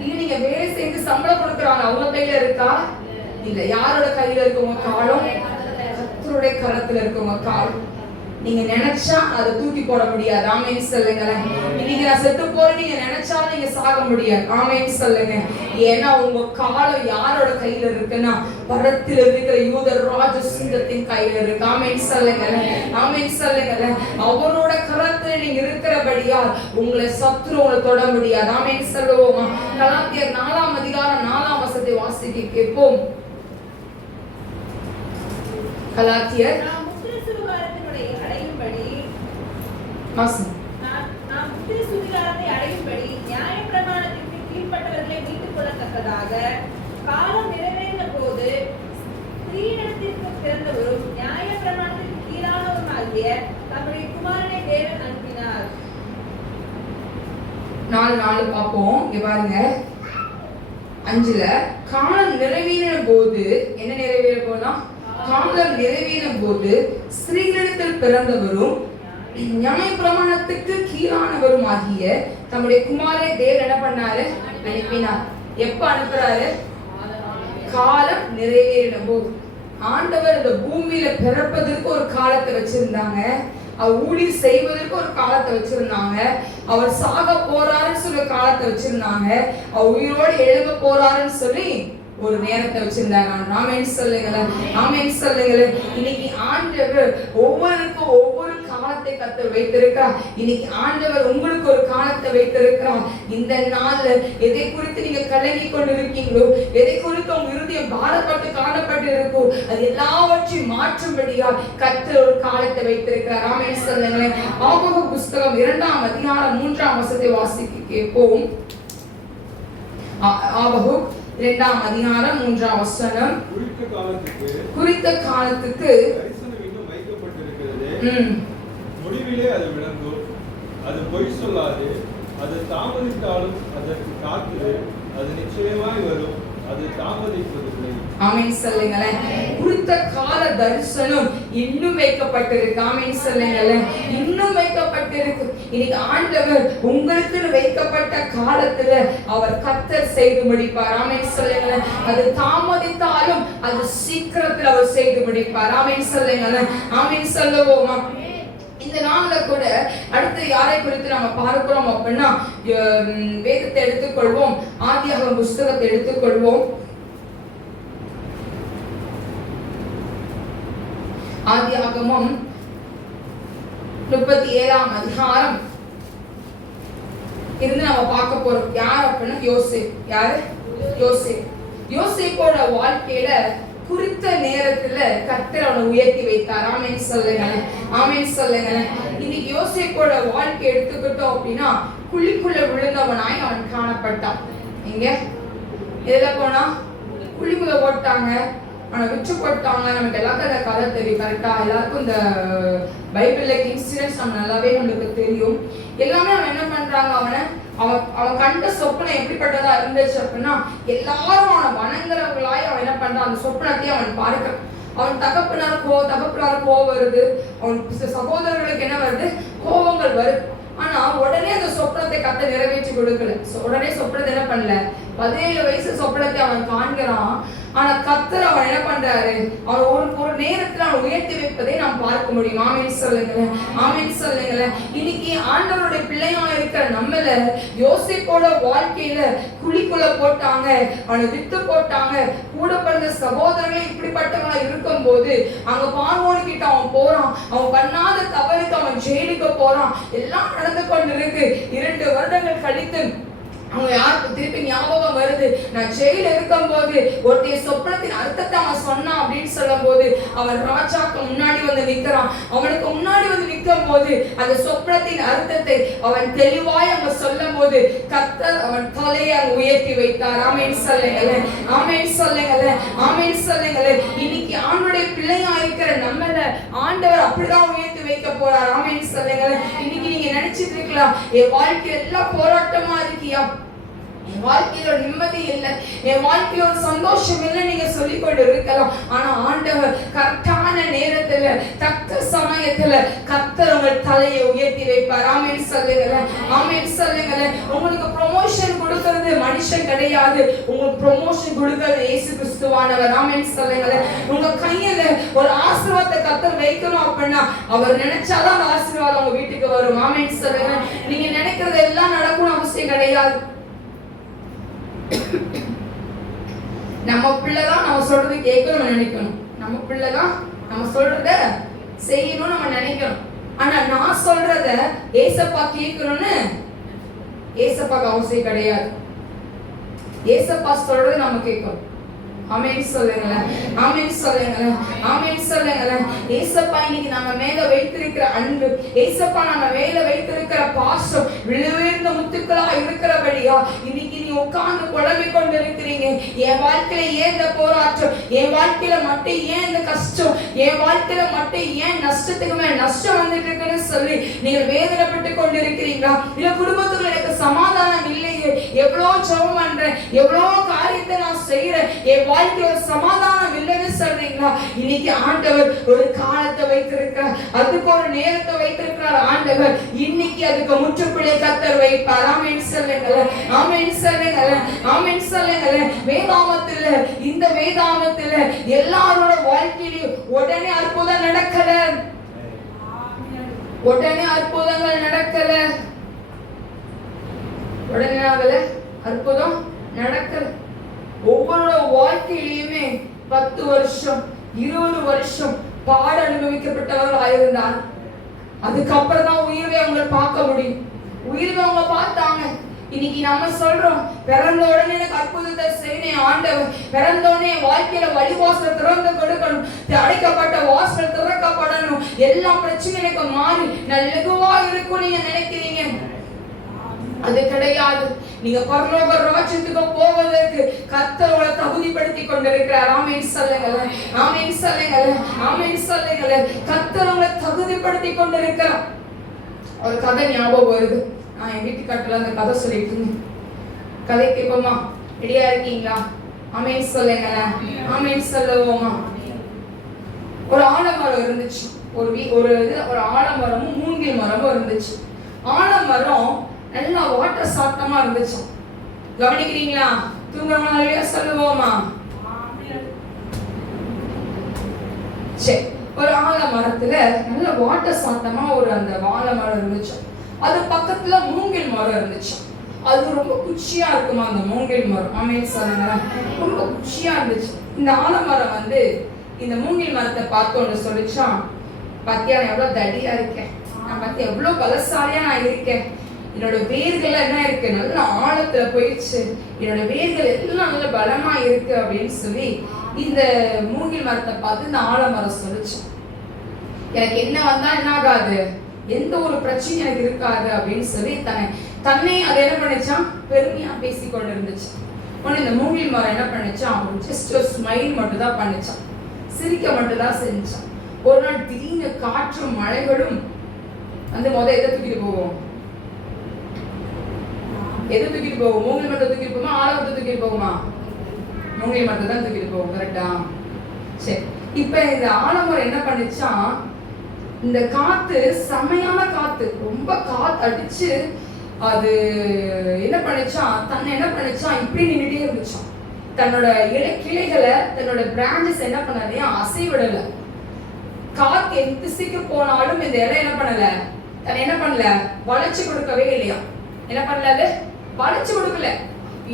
இல்ல நீங்க வேலை செய்து சம்பளம் கொடுக்கறாங்க அவங்க கையில இருக்கா? இல்ல யாரோட கையில இருக்கு உங்க காலம்? கர்த்தருடைய கரத்துல இருக்கு உங்க காலம். நீங்க நினைச்சா அதை தூக்கி போட முடியாது. ஆமென் சொல்லுங்க. இன்னைக்கு நான் செத்து போறேன் நீங்க நினைச்சாலும் நீங்க சாக முடியாது. ஆமென் சொல்லுங்க. ஏன்னா உங்க காலம் யாரோட கையில இருக்குன்னா பரத்தில் இருக்கிற யூத ராஜ சிங்கத்தின் கையில இருக்கு. ஆமென் சொல்லுங்க, ஆமென் சொல்லுங்க. அவரோட கரத்துல நீங்க இருக்கிறபடியா உங்களை சத்துரு உங்களை தொட முடியாது. ஆமென் சொல்லுவோமா. கலாத்தியர் 4ஆம் அதிகாரம் 4ஆம் வசனத்தை வாசிக்க கேட்போம். கலாத்தியர் அடையும்படி நியாயப்பிரமாணத்திற்கு கீழ்ப்பட்டவர்களை மீட்டுக் கொள்ளத்தக்கதாக காலம் நிறைவேறின போது ஸ்திரீயிடத்திற்கு பிறந்தவரும் நியாயப்பிரமாணத்திற்கு கீழானவருமாகிய தம்முடைய குமாரனை தேவன் அனுப்பினார். 4 பார்ப்போம். இங்க பாருங்க 5ல காலம் நிறைவேறின போது என்ன நிறைவேற போனா காலம் நிறைவேறின போது ஸ்திரீகளிடத்தில் பிறந்தவரும் நியாயப்பிரமாணத்துக்கு கீழானவரும் ஆகிய தம்முடைய குமாரனை தேவன் என்ன பண்ணாரு? அனுப்பினார். எப்ப அனுப்புறாரு? காலம் நிறைவேறின போது. ஆண்டவர் இந்த பூமியில பிறப்பதற்கு ஒரு காலத்தை வச்சிருந்தாங்க. அவர் ஊழியம் செய்வதற்கு ஒரு காலத்தை வச்சிருந்தாங்க. அவர் சாக போறாருன்னு சொல்லி காலத்தை வச்சிருந்தாங்க. அவர் உயிரோடு எழுத போறாருன்னு சொல்லி ஒரு நேரத்தை வச்சிருந்தாங்க. ஆமென் சொல்லுங்களேன், ஆமென் சொல்லுங்களேன். இன்னைக்கு ஆண்டவர் ஒவ்வொருக்கும் ஒவ்வொரு காலத்தை கர்த்தர் வைத்திருக்கிறார். இன்னைக்கு ஆண்டவர் உங்களுக்கு ஒரு காலத்தை வைத்திருக்கிறார். இந்த நாள்ல எதை குறித்து நீங்க கலங்கி கொண்டு இருக்கீங்களோ, எதை குறித்து உங்க இருதயம் பாரப்பட்டு காணப்பட்டு இருக்கோ, அது எல்லாவற்றையும் மாற்றும்படியா கர்த்தர் ஒரு காலத்தை வைத்திருக்கிறார். ஆமென் சொல்லுங்களேன். ஆபகு புஸ்தகம் 2ஆம் அதிகாரம் 3ஆம் வசனத்தை வாசிக்க கேட்போம். ஆபகு 2ஆம் அதிகாரம் 3ஆம் வசனம். குறித்த காலத்துக்கு தரிசனம் இன்னும் வைக்கப்பட்டிருக்கிறது. முடிவிலே அது விளங்கும். அது பொய் சொல்லாது. அது தாமதித்தாலும் அதற்கு காத்திரு. அது நிச்சயமாய் வரும். அது தாமதிப்பதில்லை. ஆமென் சொல்லுங்களேன். குறித்த கால தரிசனம் இன்னும் வைக்கப்பட்டிருக்கு. ஆமென் சொல்லுங்களேன். இன்னும் வைக்கப்பட்டிருக்கு. இன்னைக்கு ஆண்டவர் உங்களுக்கு வைக்கப்பட்ட காலத்துல அவர் கர்த்தர் செய்து முடிப்பார். ஆமென் சொல்லுங்களேன். அது தாமதித்தாலும் அது சீக்கிரத்துல அவர் செய்து முடிப்பார். ஆமென் சொல்லுங்களேன், ஆமென் சொல்லுவோமா. இந்த நாள்ல கூட அடுத்து யாரை குறித்து நம்ம பார்க்கிறோம் அப்படின்னா வேதத்தை எடுத்துக்கொள்வோம். ஆதியாகமம் புஸ்தகத்தை எடுத்துக்கொள்வோம். ஆதியாகமம் 37ஆம் அதிகாரம் இருந்து நம்ம பார்க்க போறோம். யார் அப்படின்னா யோசேப். யாரு? யோசேப். யோசேப்போட வாழ்க்கையில குறித்த நேரத்துல கர்த்தர் அவனை உயர்த்தி வைத்தார். ஆமென் சொல்லுங்க, ஆமென் சொல்லுங்க. இன்னைக்கு யோசேப்போட வாழ்க்கை எடுத்துக்கிட்டோம் அப்படின்னா குழிக்குள்ள விழுந்தவனாய் அவன் காணப்பட்டான். எங்க எதுல போனா? குழிக்குள்ள போட்டாங்க, அவனை விற்று போட்டாங்க. நமக்கு எல்லாருக்கும் அந்த கதை தெரியும் கரெக்டா. எல்லாருக்கும் இந்த பைபிள்ல இன்சிடென்ட்ஸ் நம்ம நல்லாவே நம்மளுக்கு தெரியும். எல்லாமே அவன் என்ன பண்றாங்க, அவன் கண்ட சொப்பனம் எப்படிப்பட்டதா இருந்துச்சு அப்படின்னா எல்லாரும் அவனை வணங்குறவங்களாய் அவன் என்ன பண்றான், அந்த சொப்பனத்தையும் அவன் பார்க்க. அவன் தகப்பனார் கோவம் வருது, அவன் சகோதரர்களுக்கு என்ன வருது, கோபங்கள் வருது. ஆனா உடனே அந்த சொப்பனத்தை கர்த்தர் நிறைவேற்றி கொடுக்கல. உடனே சொப்பனத்தை என்ன பண்ணல, 17 வயசு சொப்பனத்தை அவன் காண்கிறான். ஆனா கர்த்தர் அவன் என்ன பண்றாரு, அவன் ஒரு நேரத்துல அவன் உயர்த்தி வைப்பதை நாம் பார்க்க முடியும். ஆமென் சொல்லுங்களேன், ஆமென் சொல்லுங்களேன். இன்னைக்கு ஆண்டவருடைய பிள்ளையா இருக்கிற நம்மள யோசேப்போட வாழ்க்கையில குழிக்குள்ள போட்டாங்க, அவனை வித்து போட்டாங்க. கூட பிறந்த சகோதரர்களே இப்படிப்பட்டவங்களா இருக்கும் போது அங்க பார்வோன் கிட்ட அவன் போறான். அவன் பண்ணாத தவறுக்கு அவன் ஜெயிலுக்கு போறான். எல்லாம் நடந்து கொண்டு இருக்கு. 2 வருடங்கள் கழித்து அவங்க யாருக்கு திருப்பி ஞாபகம் வருது, நான் ஜெயில இருக்கும் போது ஒருத்தைய சொப்பனத்தின் அர்த்தத்தை அவன் சொன்னான் அப்படின்னு சொல்லும் போது அவன் ராஜாக்கு முன்னாடி வந்து நிற்கிறான். அவனுக்கு முன்னாடி வந்து நிற்கும் போது அந்த சொப்பனத்தின் அர்த்தத்தை அவன் தெளிவாய் அவங்க சொல்லும் போது கர்த்தர் அவன் தலையை உயர்த்தி வைத்தார். ஆமென் சொல்லுங்களே, ஆமென் சொல்லுங்களே, ஆமென் சொல்லுங்களே. இன்னைக்கு ஆண்டவருடைய பிள்ளையா இருக்கிற நம்மள ஆண்டவர் அப்படிதான் உயர்த்தி வைக்க போறார். ஆமென் சொல்லுங்களே. இன்னைக்கு நீங்க நினைச்சிட்டு இருக்கலாம், என் வாழ்க்கை எல்லாம் போராட்டமா இருக்கியா, என் வாழ்க்கையில நிம்மதி இல்லை, என் வாழ்க்கையில ஒரு சந்தோஷம் இல்லை நீங்க சொல்லிக்கொண்டு இருக்கலாம். ஆனா ஆண்டவர் கரெக்டான நேரத்துல தக்க சமயத்துல கர்த்தர் உங்கள் தலையை உயர்த்தி வைப்பார். ஆமென் சொல்லுங்களேன், ஆமென் சொல்லுங்களேன். உங்களுக்கு ப்ரமோஷன் கொடுக்கிறது மனுஷன் கிடையாது, உங்களுக்கு ப்ரமோஷன் கொடுக்கிறது இயேசு கிறிஸ்துவானவர். ஆமென் சொல்லுங்களேன். உங்க கையில ஒரு ஆசீர்வாதத்தை கர்த்தர் வைக்கணும் அப்படின்னா அவர் நினைச்சாதான் அந்த ஆசீர்வாதம் உங்க வீட்டுக்கு வரும். ஆமென் சொல்லுங்களேன். நீங்க நினைக்கிறது எல்லாம் நடக்கணும் அவசியம் கிடையாது. நம்ம பிள்ளைதான் நம்ம சொல்றது கேட்கணும் நினைக்கணும், நம்ம பிள்ளைதான் நம்ம சொல்றத செய்யணும் நம்ம நினைக்கணும். ஆனா நான் சொல்றத ஏசப்பா கேட்கணும்னு ஏசப்பாக்கு அவசியம் கிடையாது. ஏசப்பா சொல்றது நம்ம கேட்கணும். ஆமென் சொல்லுங்களேன், ஆமென் சொல்லுங்களேன், ஆமென் சொல்லுங்களேன். ஏசப்பா இன்னைக்கு நம்ம மேல வைத்திருக்கிற அன்பு, ஏசப்பா நம்ம மேல வைத்திருக்கிற பாசம் விழுவிருந்த முத்துக்களா இருக்கிறபடியா இன்னைக்கு நீ உட்கார்ந்து குழம்பிக் கொண்டு இருக்கிறீங்க. என் வாழ்க்கையில ஏன் இந்த போராட்டம், என் வாழ்க்கையில மட்டும் ஏன் இந்த கஷ்டம், என் வாழ்க்கையில மட்டும் ஏன் நஷ்டத்துக்கு மேல நஷ்டம் வந்துட்டு இருக்குன்னு சொல்லி நீங்கள் வேதனைப்பட்டு கொண்டு இருக்கிறீங்களா? இல்ல குடும்பத்துக்குள்ள எனக்கு சமாதானம் இல்லையே, எவ்வளவு ஜெபம் பண்றேன், எவ்வளவு காரியத்தை நான் செய்யறேன், என் வாழ்க்கை ஒரு சமாதானம் இல்லைன்னு சொல்றீங்களா? இன்னைக்கு ஆண்டவர் ஒரு காலத்தை வைத்திருக்கிறார், அதுக்கு ஒரு நேரத்தை வைத்திருக்கிறார் ஆண்டவர். இன்னைக்கு அதுக்கு முற்றுப்புள்ளி கர்த்தர் வைப்பார். ஆமென் சொல்லுங்களேன், ஆமென் சொல்லுங்களேன், ஆமென் சொல்லுங்களேன். வேதாகமத்துல இந்த வேதாகமத்துல எல்லாரோட வாழ்க்கையிலும் உடனே அற்புதம் நடக்கல, உடனே அற்புதங்கள் நடக்கல, உடனே ஆகல, அற்புதம் நடக்கல. ஒவ்வொரு வாழ்க்கையிலுமே 10 வருஷம் 20 வருஷம் பாட அனுபவிக்கப்பட்டவர்கள் ஆயிருந்தார். அதுக்கப்புறம் தான் உயிரை அவங்க பார்க்க முடியும். உயிரை அவங்க பார்த்தாங்க. இன்னைக்கு நம்ம சொல்றோம், பிறந்த உடனே எனக்கு அற்புதத்தை செய்யணும் ஆண்டவர், பிறந்த உடனே வாழ்க்கையில வழிவாசல் திறந்து கொடுக்கணும், அடைக்கப்பட்ட வாசல் திறக்கப்படணும், எல்லா பிரச்சனைகளுக்கும் மாறி நல்லதுவா இருக்கும் நீங்க நினைக்கிறீங்க. அது கிடையாது. நீங்க பரலோக ராஜ்யத்துக்கு போவதற்கு கர்த்தர் உங்களை தகுதிப்படுத்தி கொண்டிருக்கிறார். ஆமென் சொல்லுங்களேன், ஆமென் சொல்லுங்களேன், ஆமென் சொல்லுங்களேன். கர்த்தர் உங்களை தகுதிப்படுத்தி கொண்டிருக்கிறார். ஒரு கதை ஞாபகம் வருது. நான் என் வீட்டுக்காரத்துல அந்த கதை சொல்லிட்டு இருந்தேன். கதை கேட்போமா? ரெடியா இருக்கீங்களா? ஆமென் சொல்லுங்களேன், ஆமென் சொல்லுவோமா? ஒரு ஆலமரம் இருந்துச்சு. ஒரு ஆலமரமும் மூங்கில் மரமும் இருந்துச்சு. ஆலமரம் நல்லா வாட்டர் சாட்டமா இருந்துச்சு. கவனிக்கிறீங்களா? தூங்குறவங்க சொல்லுவோமா? சரி, ஒரு ஆலமரத்துல நல்ல வாட்டர் சாட்டமா அந்த ஆலமரம் இருந்துச்சு. அது பக்கத்துல மூங்கில் மரம் இருந்துச்சு. அது ரொம்ப குச்சியா இருக்குமா அந்த மூங்கில் மரம். ஆமென் சொல்லுங்க, ரொம்ப குச்சியா இருந்துச்சு. இந்த ஆலமரம் இந்த மூங்கில் மரத்தை பார்த்தோன்னு சொல்லிச்சான், பாத்தியா எவ்வளவு தடியா இருக்கேன், நான் பார்த்து எவ்வளவு பலசாலியா நான் இருக்கேன், என்னோட வேர்கள் என்ன இருக்கு, நல்ல ஆழத்துல போயிடுச்சு, என்னோட வேர்கள் எல்லாம் நல்ல பலமா இருக்கு அப்படின்னு சொல்லி இந்த மூங்கில் மரத்தை பார்த்து இந்த ஆலமரம் சொல்லிச்சு. எனக்கு என்ன வந்தா என்ன ஆகாது, எந்த ஒரு பிரச்சனையும் எனக்கு இருக்காது அப்படின்னு சொல்லி தன்னை அதை என்ன பண்ணிச்சான், பெருமையா பேசி கொண்டு இருந்துச்சு. உடனே இந்த மூங்கில் மரம் என்ன பண்ணிச்சான், ஜஸ்ட் ஒரு ஸ்மைல் மட்டும் தான் பண்ணிச்சான், சிரிக்க மட்டும் தான் செஞ்சான். ஒரு நாள் திடீர்னு காற்றும் மழைகளும் வந்து எதை தூக்கிட்டு போவோம், எதை தூக்கிட்டு போவோம், மூங்கில் மரத்தை தூக்கிட்டு போகுமா, ஆலமரத்தை தூக்கிட்டு போகுமா, மூங்கில் மரத்தை தான் தூக்கிட்டு போவோம், கரெக்டா? சரி, இப்ப இந்த ஆலமரம் என்ன பண்ணிச்சான், இந்த காத்து செமையான காத்து, ரொம்ப காத்து அடிச்சு அது என்ன பண்ணிச்சான், தன்னை என்ன பண்ணிச்சான், இப்படி நின்றுட்டே இருந்துச்சான். தன்னோட கிளைகளை தன்னோட பிரான்சஸ் என்ன பண்ணலையா, அசைவிடல. காத்து எந்த திசைக்கு போனாலும் இந்த இலை என்ன பண்ணல, தன்னை என்ன பண்ணல, வளைச்சு கொடுக்கவே இல்லையா. என்ன பண்ணல, வளைச்சு கொடுக்கல.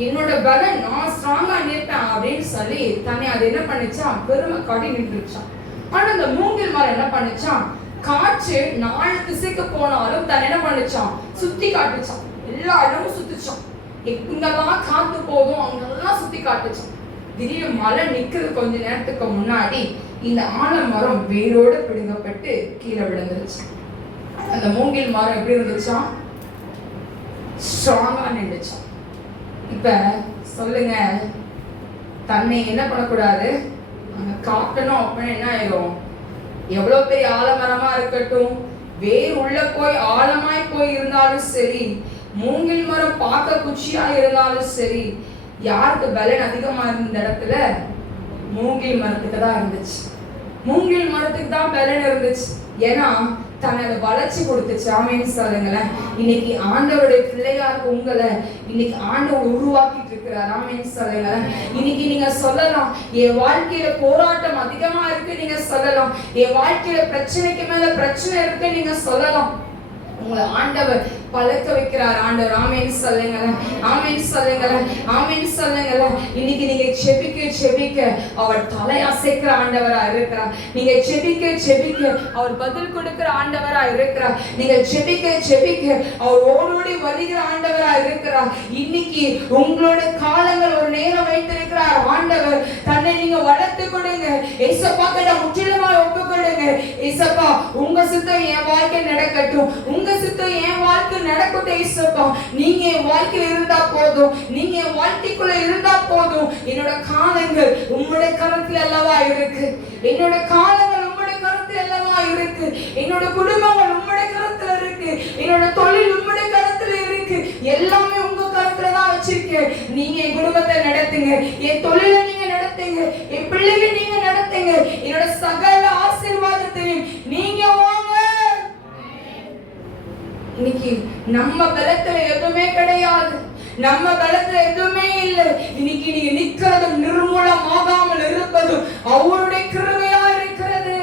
என்னோட பலன் நான் ஸ்ட்ராங்கா நிற்பேன் அப்படின்னு சொல்லி தன்னை அது என்ன பண்ணிச்சான், பெருமை காட்டி நின்றுச்சான். ஆனா இந்த மூங்கில் மரம் என்ன பண்ணிச்சான், காற்று 4 திசைக்கு போனாலும் தன்னை என்ன பண்ணிச்சான், சுத்தி காட்டுச்சான். எல்லா இடமும் சுத்திச்சான், எங்கெல்லாம் காத்து போதும் அங்கெல்லாம் சுத்தி காட்டுச்சான். திடீர்னு மழை நிக்கிறது கொஞ்ச நேரத்துக்கு முன்னாடி இந்த ஆலமரம் வேரோடு பிடுங்கப்பட்டு கீழே விழுந்துருச்சு. அந்த மூங்கில் மரம் எப்படி இருந்துச்சான், ஸ்ட்ராங்கா நின்றுச்சான். இப்ப சொல்லுங்க, தன்னை என்ன பண்ணக்கூடாது, காக்கணும் அப்படின்னா என்ன ஆயிரும், எவ்வளவு பெரிய ஆலமரமா இருக்கட்டும், வேர் உள்ள போய் ஆழமாய் போய் இருந்தாலும் சரி, மூங்கில் மரம் பார்க்க குச்சியா இருந்தாலும் சரி, யாருக்கு பலன் அதிகமா இருந்த இடத்துல மூங்கில் மரத்துக்கு தான் இருந்துச்சு. மூங்கில் மரத்துக்கு தான் பலன் இருந்துச்சு. ஏன்னா தன்னை வளைச்சு கொடுத்துச்சு. ஆமேன்னு சொல்லுங்களேன். இன்னைக்கு ஆண்டவருடைய பிள்ளையா இருக்கு உங்களை இன்னைக்கு ஆண்டவர் உருவாக்கிட்டு இருக்கிறார். ஆமேன்னு சொல்லுங்களேன். இன்னைக்கு நீங்க சொல்லலாம், என் வாழ்க்கையில போராட்டம் அதிகமா இருக்கு நீங்க சொல்லலாம், என் வாழ்க்கையில பிரச்சனைக்கு மேல பிரச்சனை இருக்கு நீங்க சொல்லலாம். உங்களை ஆண்டவர் பழக்க வைக்கிறார் ஆண்டவர். ஆமேன்னு சொல்லுங்களேன், ஆமேன்னு சொல்லுங்களேன், ஆமேன்னு சொல்லுங்களேன். இன்னைக்கு நீங்க செபிக்க செபிக்க அவர் தலை அசைக்கிற ஆண்டவரா இருக்கிறார். நீங்க செபிக்க செபிக்க அவர் பதில் கொடுக்கிற ஆண்டவரா இருக்கிறார். நீங்க செபிக்க செபிக்க அவர் ஓடோடி வருகிற ஆண்டவரா இருக்கிறார். இன்னைக்கு உங்களோட காலங்கள் ஒரு நேரம் வைத்திருக்கிறார் ஆண்டவர். தன்னை நீங்க வளர்த்து கொடுங்க. ஏசப்பா கிட்ட முற்றிலுமா ஒப்பு கொடுங்க. ஏசப்பா உங்க சித்தம் என் வாழ்க்கை நடக்கட்டும், உங்க சித்தம் என் வாழ்க்கை நடக்கட்டும். ஏசப்பா நீங்க என் வாழ்க்கையில இருந்தா போதும், நீங்க என் வாழ்க்கைக்குள்ள இருந்தா போதும். என்னோட காலங்கள் உங்களுடைய கரத்தில் அல்லவா இருக்கு, என்னோட காலங்கள் உங்களுடைய கரத்தில் அல்லவா இருக்கு, என்னோட குடும்பங்கள் உங்களுடைய கரத்துல இருக்கு, என்னோட தொழில் உங்களுடைய கரத்துல இருக்கு, எல்லாமே உங்க கரத்துல தான் வச்சிருக்கேன். நீங்க என் குடும்பத்தை நடத்துங்க, என் தொழிலை நீங்க நடத்துங்க, என் பிள்ளைகளை நீங்க நடத்துங்க. என்னோட சகல ஆசீர்வாதத்தையும் நீங்க வாங்க. இன்னைக்கு நம்ம பலத்துல எதுவுமே கிடையாது, நம்ம பலத்துல எதுவுமே இல்லை. இன்னைக்கு நீங்க நிக்கிறது நிர்மூலமாகாமல் இருப்பது அவருடைய கிருபையா இருக்கிறது.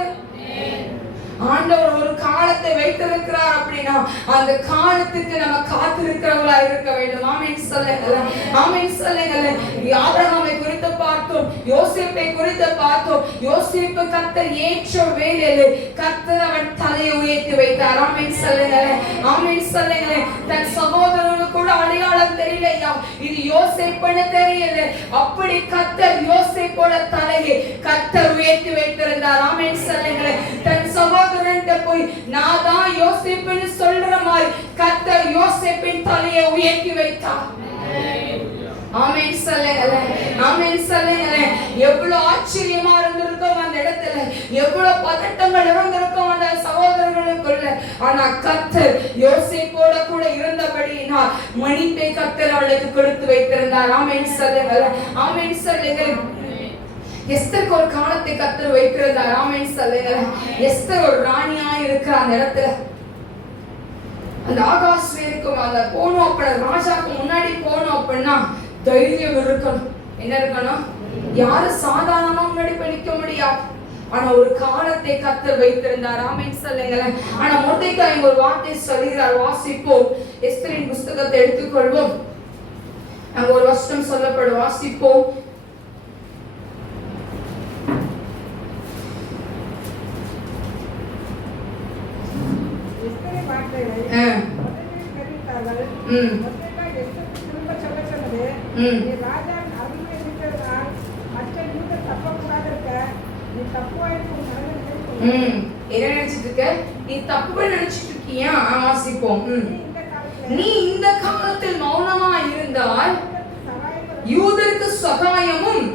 ஆண்டவர் ஒரு காலத்தை வைத்திருக்கிறார் அப்படின்னா அந்த காலத்துக்கு நம்ம காத்திருக்கிறவங்களா இருக்க வேண்டும். ஆமென் சொல்லுங்களேன், ஆமென் சொல்லுங்களேன். ஆபிரகாமை குறித்து பார்த்தோம், யோசேப்பை குறித்து பார்த்தோம். யோசேப்பு கர்த்தர் ஏற்ற வேளையிலே கர்த்தர் அவன் தலையை உயர்த்தி வைத்தார். ஆமென் சொல்லுங்களேன், ஆமென் சொல்லுங்களேன். தன் சகோதரனுக்கு கூட அடையாளம் தெரியலையா, இது யோசேப்புன்னு தெரியல. அப்படி கர்த்தர் யோசேப்போட தலையை கர்த்தர் உயர்த்தி வைத்திருந்தார். ஆமென் சொல்லுங்களேன். தன் சகோதரன் போய் நான் தான் யோசேப்புன்னு சொல்ற மாதிரி கர்த்தர் யோசேப்பின் தலையை உயர்த்தி வைத்தார். ஆமென் சொல்லுங்களேன், ஆமென் சொல்லுங்களேன். எவ்வளவு ஆச்சரியமா இருந்திருக்கும் அந்த இடத்துல, எவ்வளவு பதட்டங்கள் இருந்திருக்கும் அந்த சகோதரர்களுக்குள்ள. ஆனா கர்த்தர் யோசேப்போட கூட இருந்தபடியினால் மன்னிப்பை கர்த்தர் அவளுக்கு கொடுத்து வைத்திருந்தார். ஆமென் சொல்லுங்களேன், ஆமென் சொல்லுங்களேன். எஸ்தருக்கு ஒரு காலத்தை கர்த்தர் வைத்திருந்தார். ஆமென் சொல்லுங்களேன். எஸ்தர் ஒரு ராணியா இருக்கிற அந்த இடத்துல அந்த ஆகாஸ்வேருக்கும் அந்த போனோம் அப்படின்னா ராஜாக்கு முன்னாடி போனோம் அப்படின்னா தைரியம் இருக்கணும். என்ன இருக்கணும்? யாரும் சாதாரணமா முன்னாடி படிக்க முடியாது. ஆனா ஒரு காலத்தை கர்த்தர் வைத்திருந்தார். ஆமென் சொல்லுங்களேன். ஆனா மொர்தெகாய் ஒரு வார்த்தை சொல்கிறார், வாசிப்போம். எஸ்தரின் புத்தகத்தை எடுத்துக்கொள்வோம். அங்க ஒரு வசனம் சொல்லப்படும், வாசிப்போம். வார்த்தைகளை ஆ. முதலில் தெரிவித்தார்கள். ம். மொர்தெகாய் எஸ்தருக்கு திரும்பச் சொல்லச் சொன்னது, ம். நீ ராஜாவின் அருகில் இருக்கிறதால் மற்ற யூதர் தப்பக்கூடாதிருக்க, நீ தப்புவாயிருக்கும் மனதில் நினைத்து, என்ன நினைச்சிட்டு இருக்க? நீ தப்பு நினைச்சிட்டு இருக்கியா? வாசிப்போம். நீ இந்த நீ காலத்தில் இந்த காலத்தில் மௌனமா இருந்தால் சகாயம் யூதருக்கு சகாயமும்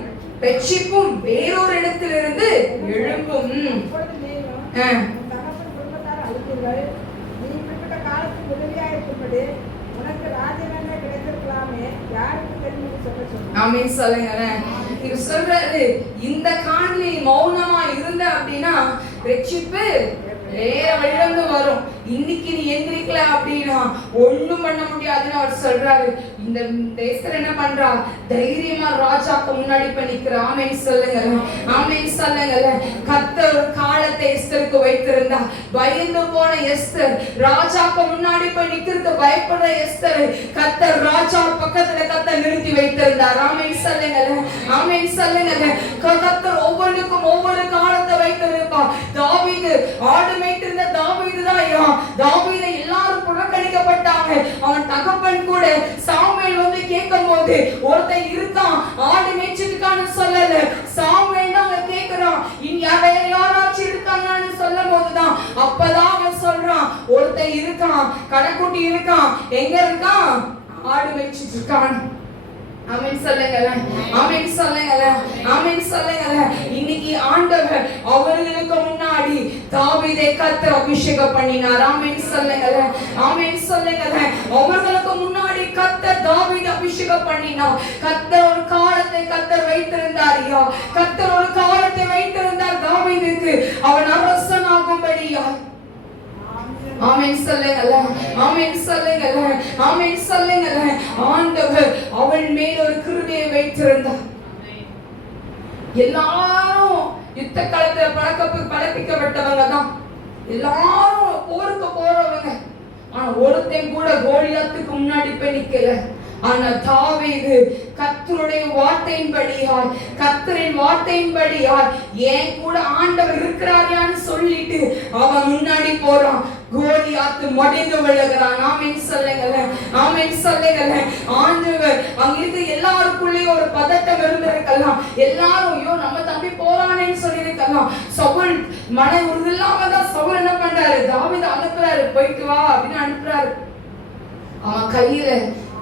ரட்சிப்பும் வேறொரு இடத்திலிருந்து எழும்பும். அப்பொழுது நீயும் ஆ. உன் தகப்பன் குடும்பத்தார் அழுவீர்கள். நீ குறிப்பிட்ட காலத்துக்கு உதவியாயிருக்கும்படி உனக்கு ராஜ்யமே கிடைத்திருக்கலாமே, யாருக்கு தெரியும் என்று சொல்லச் சொன்னார். ஆமென் சொல்லுங்களேன். இவர் சொல்றாரு, இந்த காலத்தில் மௌனமா இருந்த அப்படின்னா ரட்சிப்பு வேற வழியிலிருந்து வரும். இன்னைக்கு நீ எந்திரிக்கல அப்படின்னா ஒண்ணும் பண்ண முடியாதுன்னு அவர் சொல்றாரு. இந்த எஸ்தர் என்ன பண்றா? தைரியமா ராஜாக்கு முன்னாடி பண்ணிக்கிறா. ஆமென் சொல்லுங்களேன். ஆமென் சொல்லுங்களேன். கர்த்தர் ஒரு காலத்தை எஸ்தருக்கு வைத்திருந்தா. பயந்து போன எஸ்தர் ராஜாக்கு முன்னாடி போய் நிக்கிறது பயப்படுற எஸ்தர் கர்த்தர் ராஜா பக்கத்துல கர்த்தர் நிறுத்தி வைத்திருந்தார். ஆமென் சொல்லுங்களேன். ஆமென் சொல்லுங்களேன். கர்த்தர் ஒவ்வொன்றுக்கும் ஒவ்வொரு காலத்தை வைத்திருப்பா. தாவீது ஆடு மேய்த்திருந்த தாவீது தான் தாவீதை எல்லாரும் புறக்கணிக்கப்பட்டாங்க. அவன் தகப்பன் கூட சாமுவேல் வந்து கேட்கும்போது ஒருத்தன் இருக்கான் ஆடு மேய்ச்சிருக்கான்னு சொல்லல. சாமுவேல் தான் அவன் கேட்கிறான், இனி வேற யாராச்சும் இருக்காங்கன்னு சொல்லும் போதுதான் அப்பதான் அவன் சொல்றான், ஒருத்தன் இருக்கான், கடைக்குட்டி இருக்கான். எங்க இருக்கான்? ஆடு மேய்ச்சிட்டு இருக்கான். ஆமென் சொல்லுங்களேன். ஆமென் சொல்லுங்களேன். ஆமென் சொல்லுங்களேன். இன்னைக்கு ஆண்டவர் அவர்களுக்கு முன்னாடி தாவீதை கர்த்தர் அபிஷேகம் பண்ணினார். ஆமென் சொல்லுங்களேன். ஆமென் சொல்லுங்களேன். அவர்களுக்கு முன்னாடி கர்த்தர் தாவீதை அபிஷேகம் பண்ணினார். கர்த்தர் ஒரு காலத்தை கர்த்தர் வைத்திருந்தார். கர்த்தர் ஒரு காலத்தை வைத்திருந்தார் தாவீதுக்கு, அவன் அரசனாகும்படியா. ஆமென் சொல்லுங்களேன். ஆமென் சொல்லுங்களேன். ஆமென் சொல்லுங்களேன். ஆண்டவர் அவன் மேல் ஒரு கிருபையை வைத்திருந்தார். எல்லாரும் யுத்த காலத்துல பழப்பிக்கப்பட்டவங்க தான். எல்லாரும் போருக்கு போறவங்க. ஆனா ஒருத்தன் கூட கோலியாத்துக்கு முன்னாடி போய் நிக்கல. ஆனா தாவீது கர்த்தருடைய வார்த்தையின்படியால், கர்த்தரின் வார்த்தையின்படியால் ஏன் கூட ஆண்டவர் இருக்கிறாரான்னு சொல்லிட்டு அவன் முன்னாடி போறான். கோலியாத்து மடிந்து விழுகிறான். ஆமென் சொல்லுங்களேன். ஆமென் சொல்லுங்களேன். ஆண்டவர் அங்கிருந்து எல்லாருக்குள்ளேயும் ஒரு பதட்டம் இருந்திருக்கலாம். எல்லாரும் ஐயோ நம்ம தம்பி போறானேன்னு சொல்லியிருக்கலாம். சவுல் மன உறுதி இல்லாம தான் சவுல் என்ன பண்றாரு? தாவீதை அனுப்புறாரு, போயிட்டு வா அப்படின்னு அனுப்புறாரு. அவன் கையில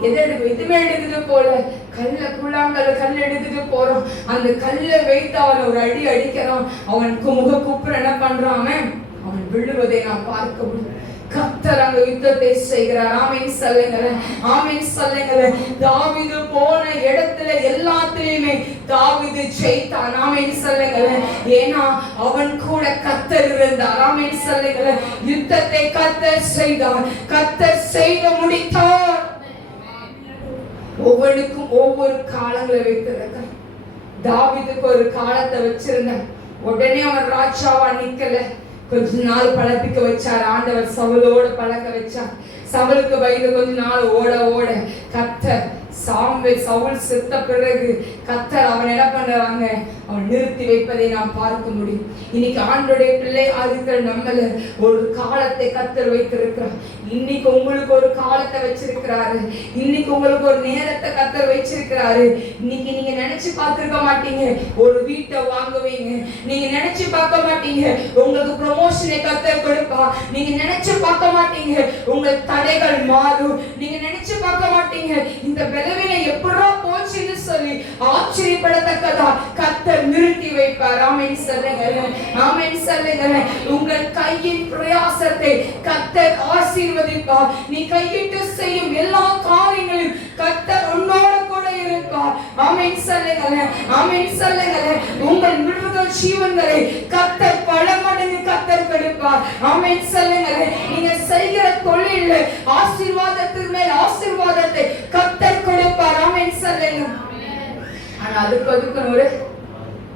எதுவுமே எடுத்துட்டு போல, கல் எடுத்துட்டு போறான். அந்த கல்லை வைத்து அவன் ஒரு அடி அடிக்கிறான். அவனுக்கு முகக்கூப்புற என்ன பண்றான்? அவன் விழுவதை நான் பார்க்க முடியும். கர்த்தர் அங்க யுத்தத்தை செய்கிறார். ஆமென் சொல்லுங்களேன். ஆமென் சொல்லுங்களேன். தாவீது போன இடத்துல எல்லாத்திலையுமே தாவீது ஜெயித்தான். ஆமென் சொல்லுங்களேன். ஏன்னா அவன் கூட கர்த்தர் இருந்தார். ஆமென் சொல்லுங்களேன். யுத்தத்தை கர்த்தர் செய்தார். கர்த்தர் செய்து முடித்தார். ஒவ்வொருக்கும் ஒவ்வொரு காலங்களை வைத்திருக்கிறார். தாவீதுக்கு ஒரு காலத்தை வச்சிருந்தார். உடனே அவன் ராஜாவா நிக்கல. கொஞ்ச நாள் பழப்பிக்க வச்சார் ஆண்டவர். சவுலோட பழக்க வச்சார். சவுலுக்கு பயந்து கொஞ்ச நாள் ஓட ஓட கர்த்தர் சவுல் செத்த பிறகு கர்த்தர் அவன் என்ன பண்றாங்க? அவன் நிறுத்தி வைப்பதை நாம் பார்க்க முடியும். இன்னைக்கு ஆண்டோடைய பிள்ளை இருக்கிற நம்மள ஒரு காலத்தை கர்த்தர் வைத்திருக்கிறார். இன்னைக்கு உங்களுக்கு ஒரு காலத்தை வச்சிருக்கிறாரு. இன்னைக்கு உங்களுக்கு ஒரு நேரத்தை கர்த்தர் வச்சிருக்கிறாரு. இன்னைக்கு நீங்க நினைச்சு பார்த்திருக்க மாட்டீங்க ஒரு வீட்டை வாங்குவீங்க. நீங்க நினைச்சு பார்க்க மாட்டீங்க உங்களுக்கு ப்ரமோஷனை கர்த்தர் கொடுப்பா. நீங்க நினைச்சு பார்க்க மாட்டீங்க உங்கள் தடைகள் மாறும். நீங்க நினைச்சு பார்க்க மாட்டீங்க இந்த பலவீனம் எப்படா போச்சுன்னு சொல்லி ஆச்சரியப்படத்தக்கதா கர்த்தர் நிறுத்தி வைப்பார். ஆமென் சொல்லுங்களேன். ஆமென் சொல்லுங்களேன். உங்கள் கையின் பிரயாசத்தை கர்த்தர் ஆசீர்வதிப்பார். நீ கையிட்டு செய்யும் எல்லா காரியங்களிலும் கர்த்தர் உன்னோடு கூட இருப்பார். ஆமென் சொல்லுங்களேன். ஆமென் சொல்லுங்களேன். உங்கள் மிருகங்கள் ஜீவன்களை கர்த்தர் பல மடங்கு கர்த்தர் கொடுப்பார். ஆமென் சொல்லுங்களேன். நீங்க செய்கிற தொழில் ஆசீர்வாதத்துக்கு மேல் ஆசீர்வாதத்தை கர்த்தர் கொடுப்பார். ஆமென் சொல்லுங்க. ஆனா அதுக்கு ஒரு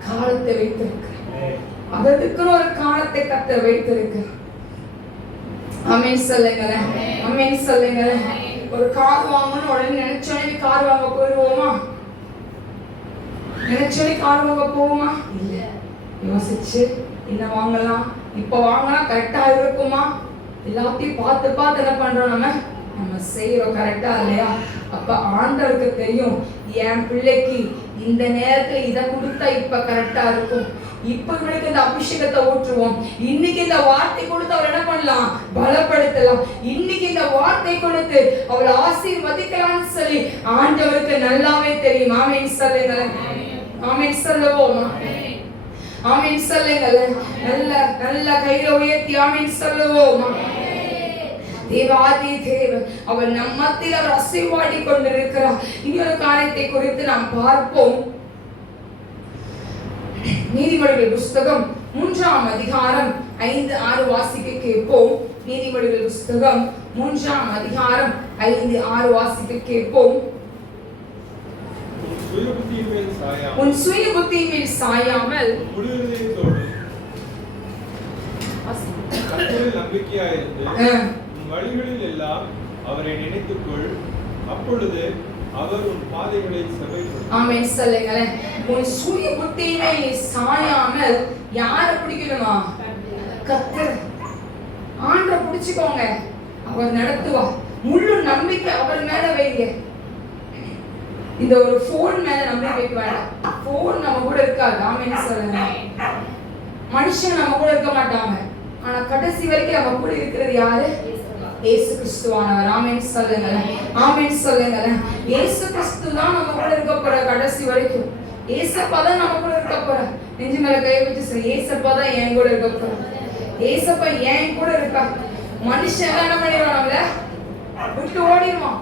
காலத்தை வைத்திருக்கிறார். அதுக்கு ஒரு காலத்தை கர்த்தர் வைத்திருக்கிறார். ஆமென் சொல்லுங்களேன். ஆமென் சொல்லுங்களேன். ஒரு கார் வாங்கணும் உடனே நினைச்சோனே கார் வாங்க போயிடுவோமா? நினைச்சோனே கார் வாங்க போவோமா? இல்ல, யோசிச்சு என்ன வாங்கலாம், இப்ப வாங்கினா கரெக்டா இருக்குமா? எல்லாத்தையும் பார்த்து பார்த்து என்ன பண்றோம், நம்ம செய்யறோம் கரெக்டா இல்லையா? அப்ப ஆண்டவருக்கு தெரியும், என் பிள்ளைக்கு இந்த நேரத்துல இதை கொடுத்தா இப்ப கரெக்டா இருக்கும், இப்ப இவனுக்கு இந்த அபிஷேகத்தை ஊற்றுவோம், இன்னைக்கு இந்த வார்த்தை கொடுத்து அவர் என்ன பண்ணலாம், பலப்படுத்தலாம், இன்னைக்கு இந்த வார்த்தை கொடுத்து அவர் ஆசீர்வதிக்கலாம்னு சொல்லி ஆண்டவருக்கு நல்லாவே தெரியும். ஆமென் சொல்லுங்க, ஆமென் சொல்லுவோம், ஆமென் சொல்லுங்க. நல்ல நல்ல கையில உயர்த்தி ஆமென் சொல்லுவோம். தேவாதி தேவன் அவர் நம் மத்தியில் அவர் அசைவாடி கொண்டிருக்கிறார். இன்னொரு காரியத்தை குறித்து நாம் பார்ப்போம். நீதிமொழிகள் புஸ்தகம் 3ஆம் அதிகாரம் 5-6 வாசிக்க கேட்போம். நீதிமொழிகள் புஸ்தகம் 3ஆம் அதிகாரம் 5-6 வாசிக்க கேட்போம். உன் சுய புத்தியின் மேல் சாயாமல் நம்பிக்கையாயிருந்து வழிகளில் எல்லாம் அவரை நினைத்துக்கொள், அப்பொழுது அவர் உன் பாதைகளை செவ்வாய்ப்படுத்துவார். ஆமென் சொல்லுங்க. உன் சுய புத்தியின் மேல் நீ சாயாமல் யாரை பிடிக்கணுமா? கர்த்தர். ஆண்டவரை பிடிச்சுக்கோங்க, அவர் நடத்துவார். முழு நம்பிக்கை அவர் மேல வைங்க. இந்த ஒரு போன் மேல நம்பிக்கை வைக்க வேண்டாம். போன் நம்ம கூட இருக்காது. ஆமென் சொல்லுங்க. மனுஷன் நம்ம கூட இருக்க மாட்டாங்க, ஆனா கடைசி வரைக்கும் நம்ம கூட இருக்கிறது யாரு? இயேசு கிறிஸ்துவானவர். ஆமென் சொல்லுங்க, ஆமென் சொல்லுங்க. இயேசு கிறிஸ்து தான் நம்ம கூட இருக்க போற கடைசி வரைக்கும். ஏசப்பா தான் நம்ம கூட இருக்க போற. நெஞ்சு மேல கை வச்சு சொல்லு, ஏசப்பா தான் என் கூட இருக்க போற. ஏசப்பா என் கூட இருக்கா. மனுஷன் என்ன பண்ணிடுவான், நம்மள விட்டு ஓடிடுவான்.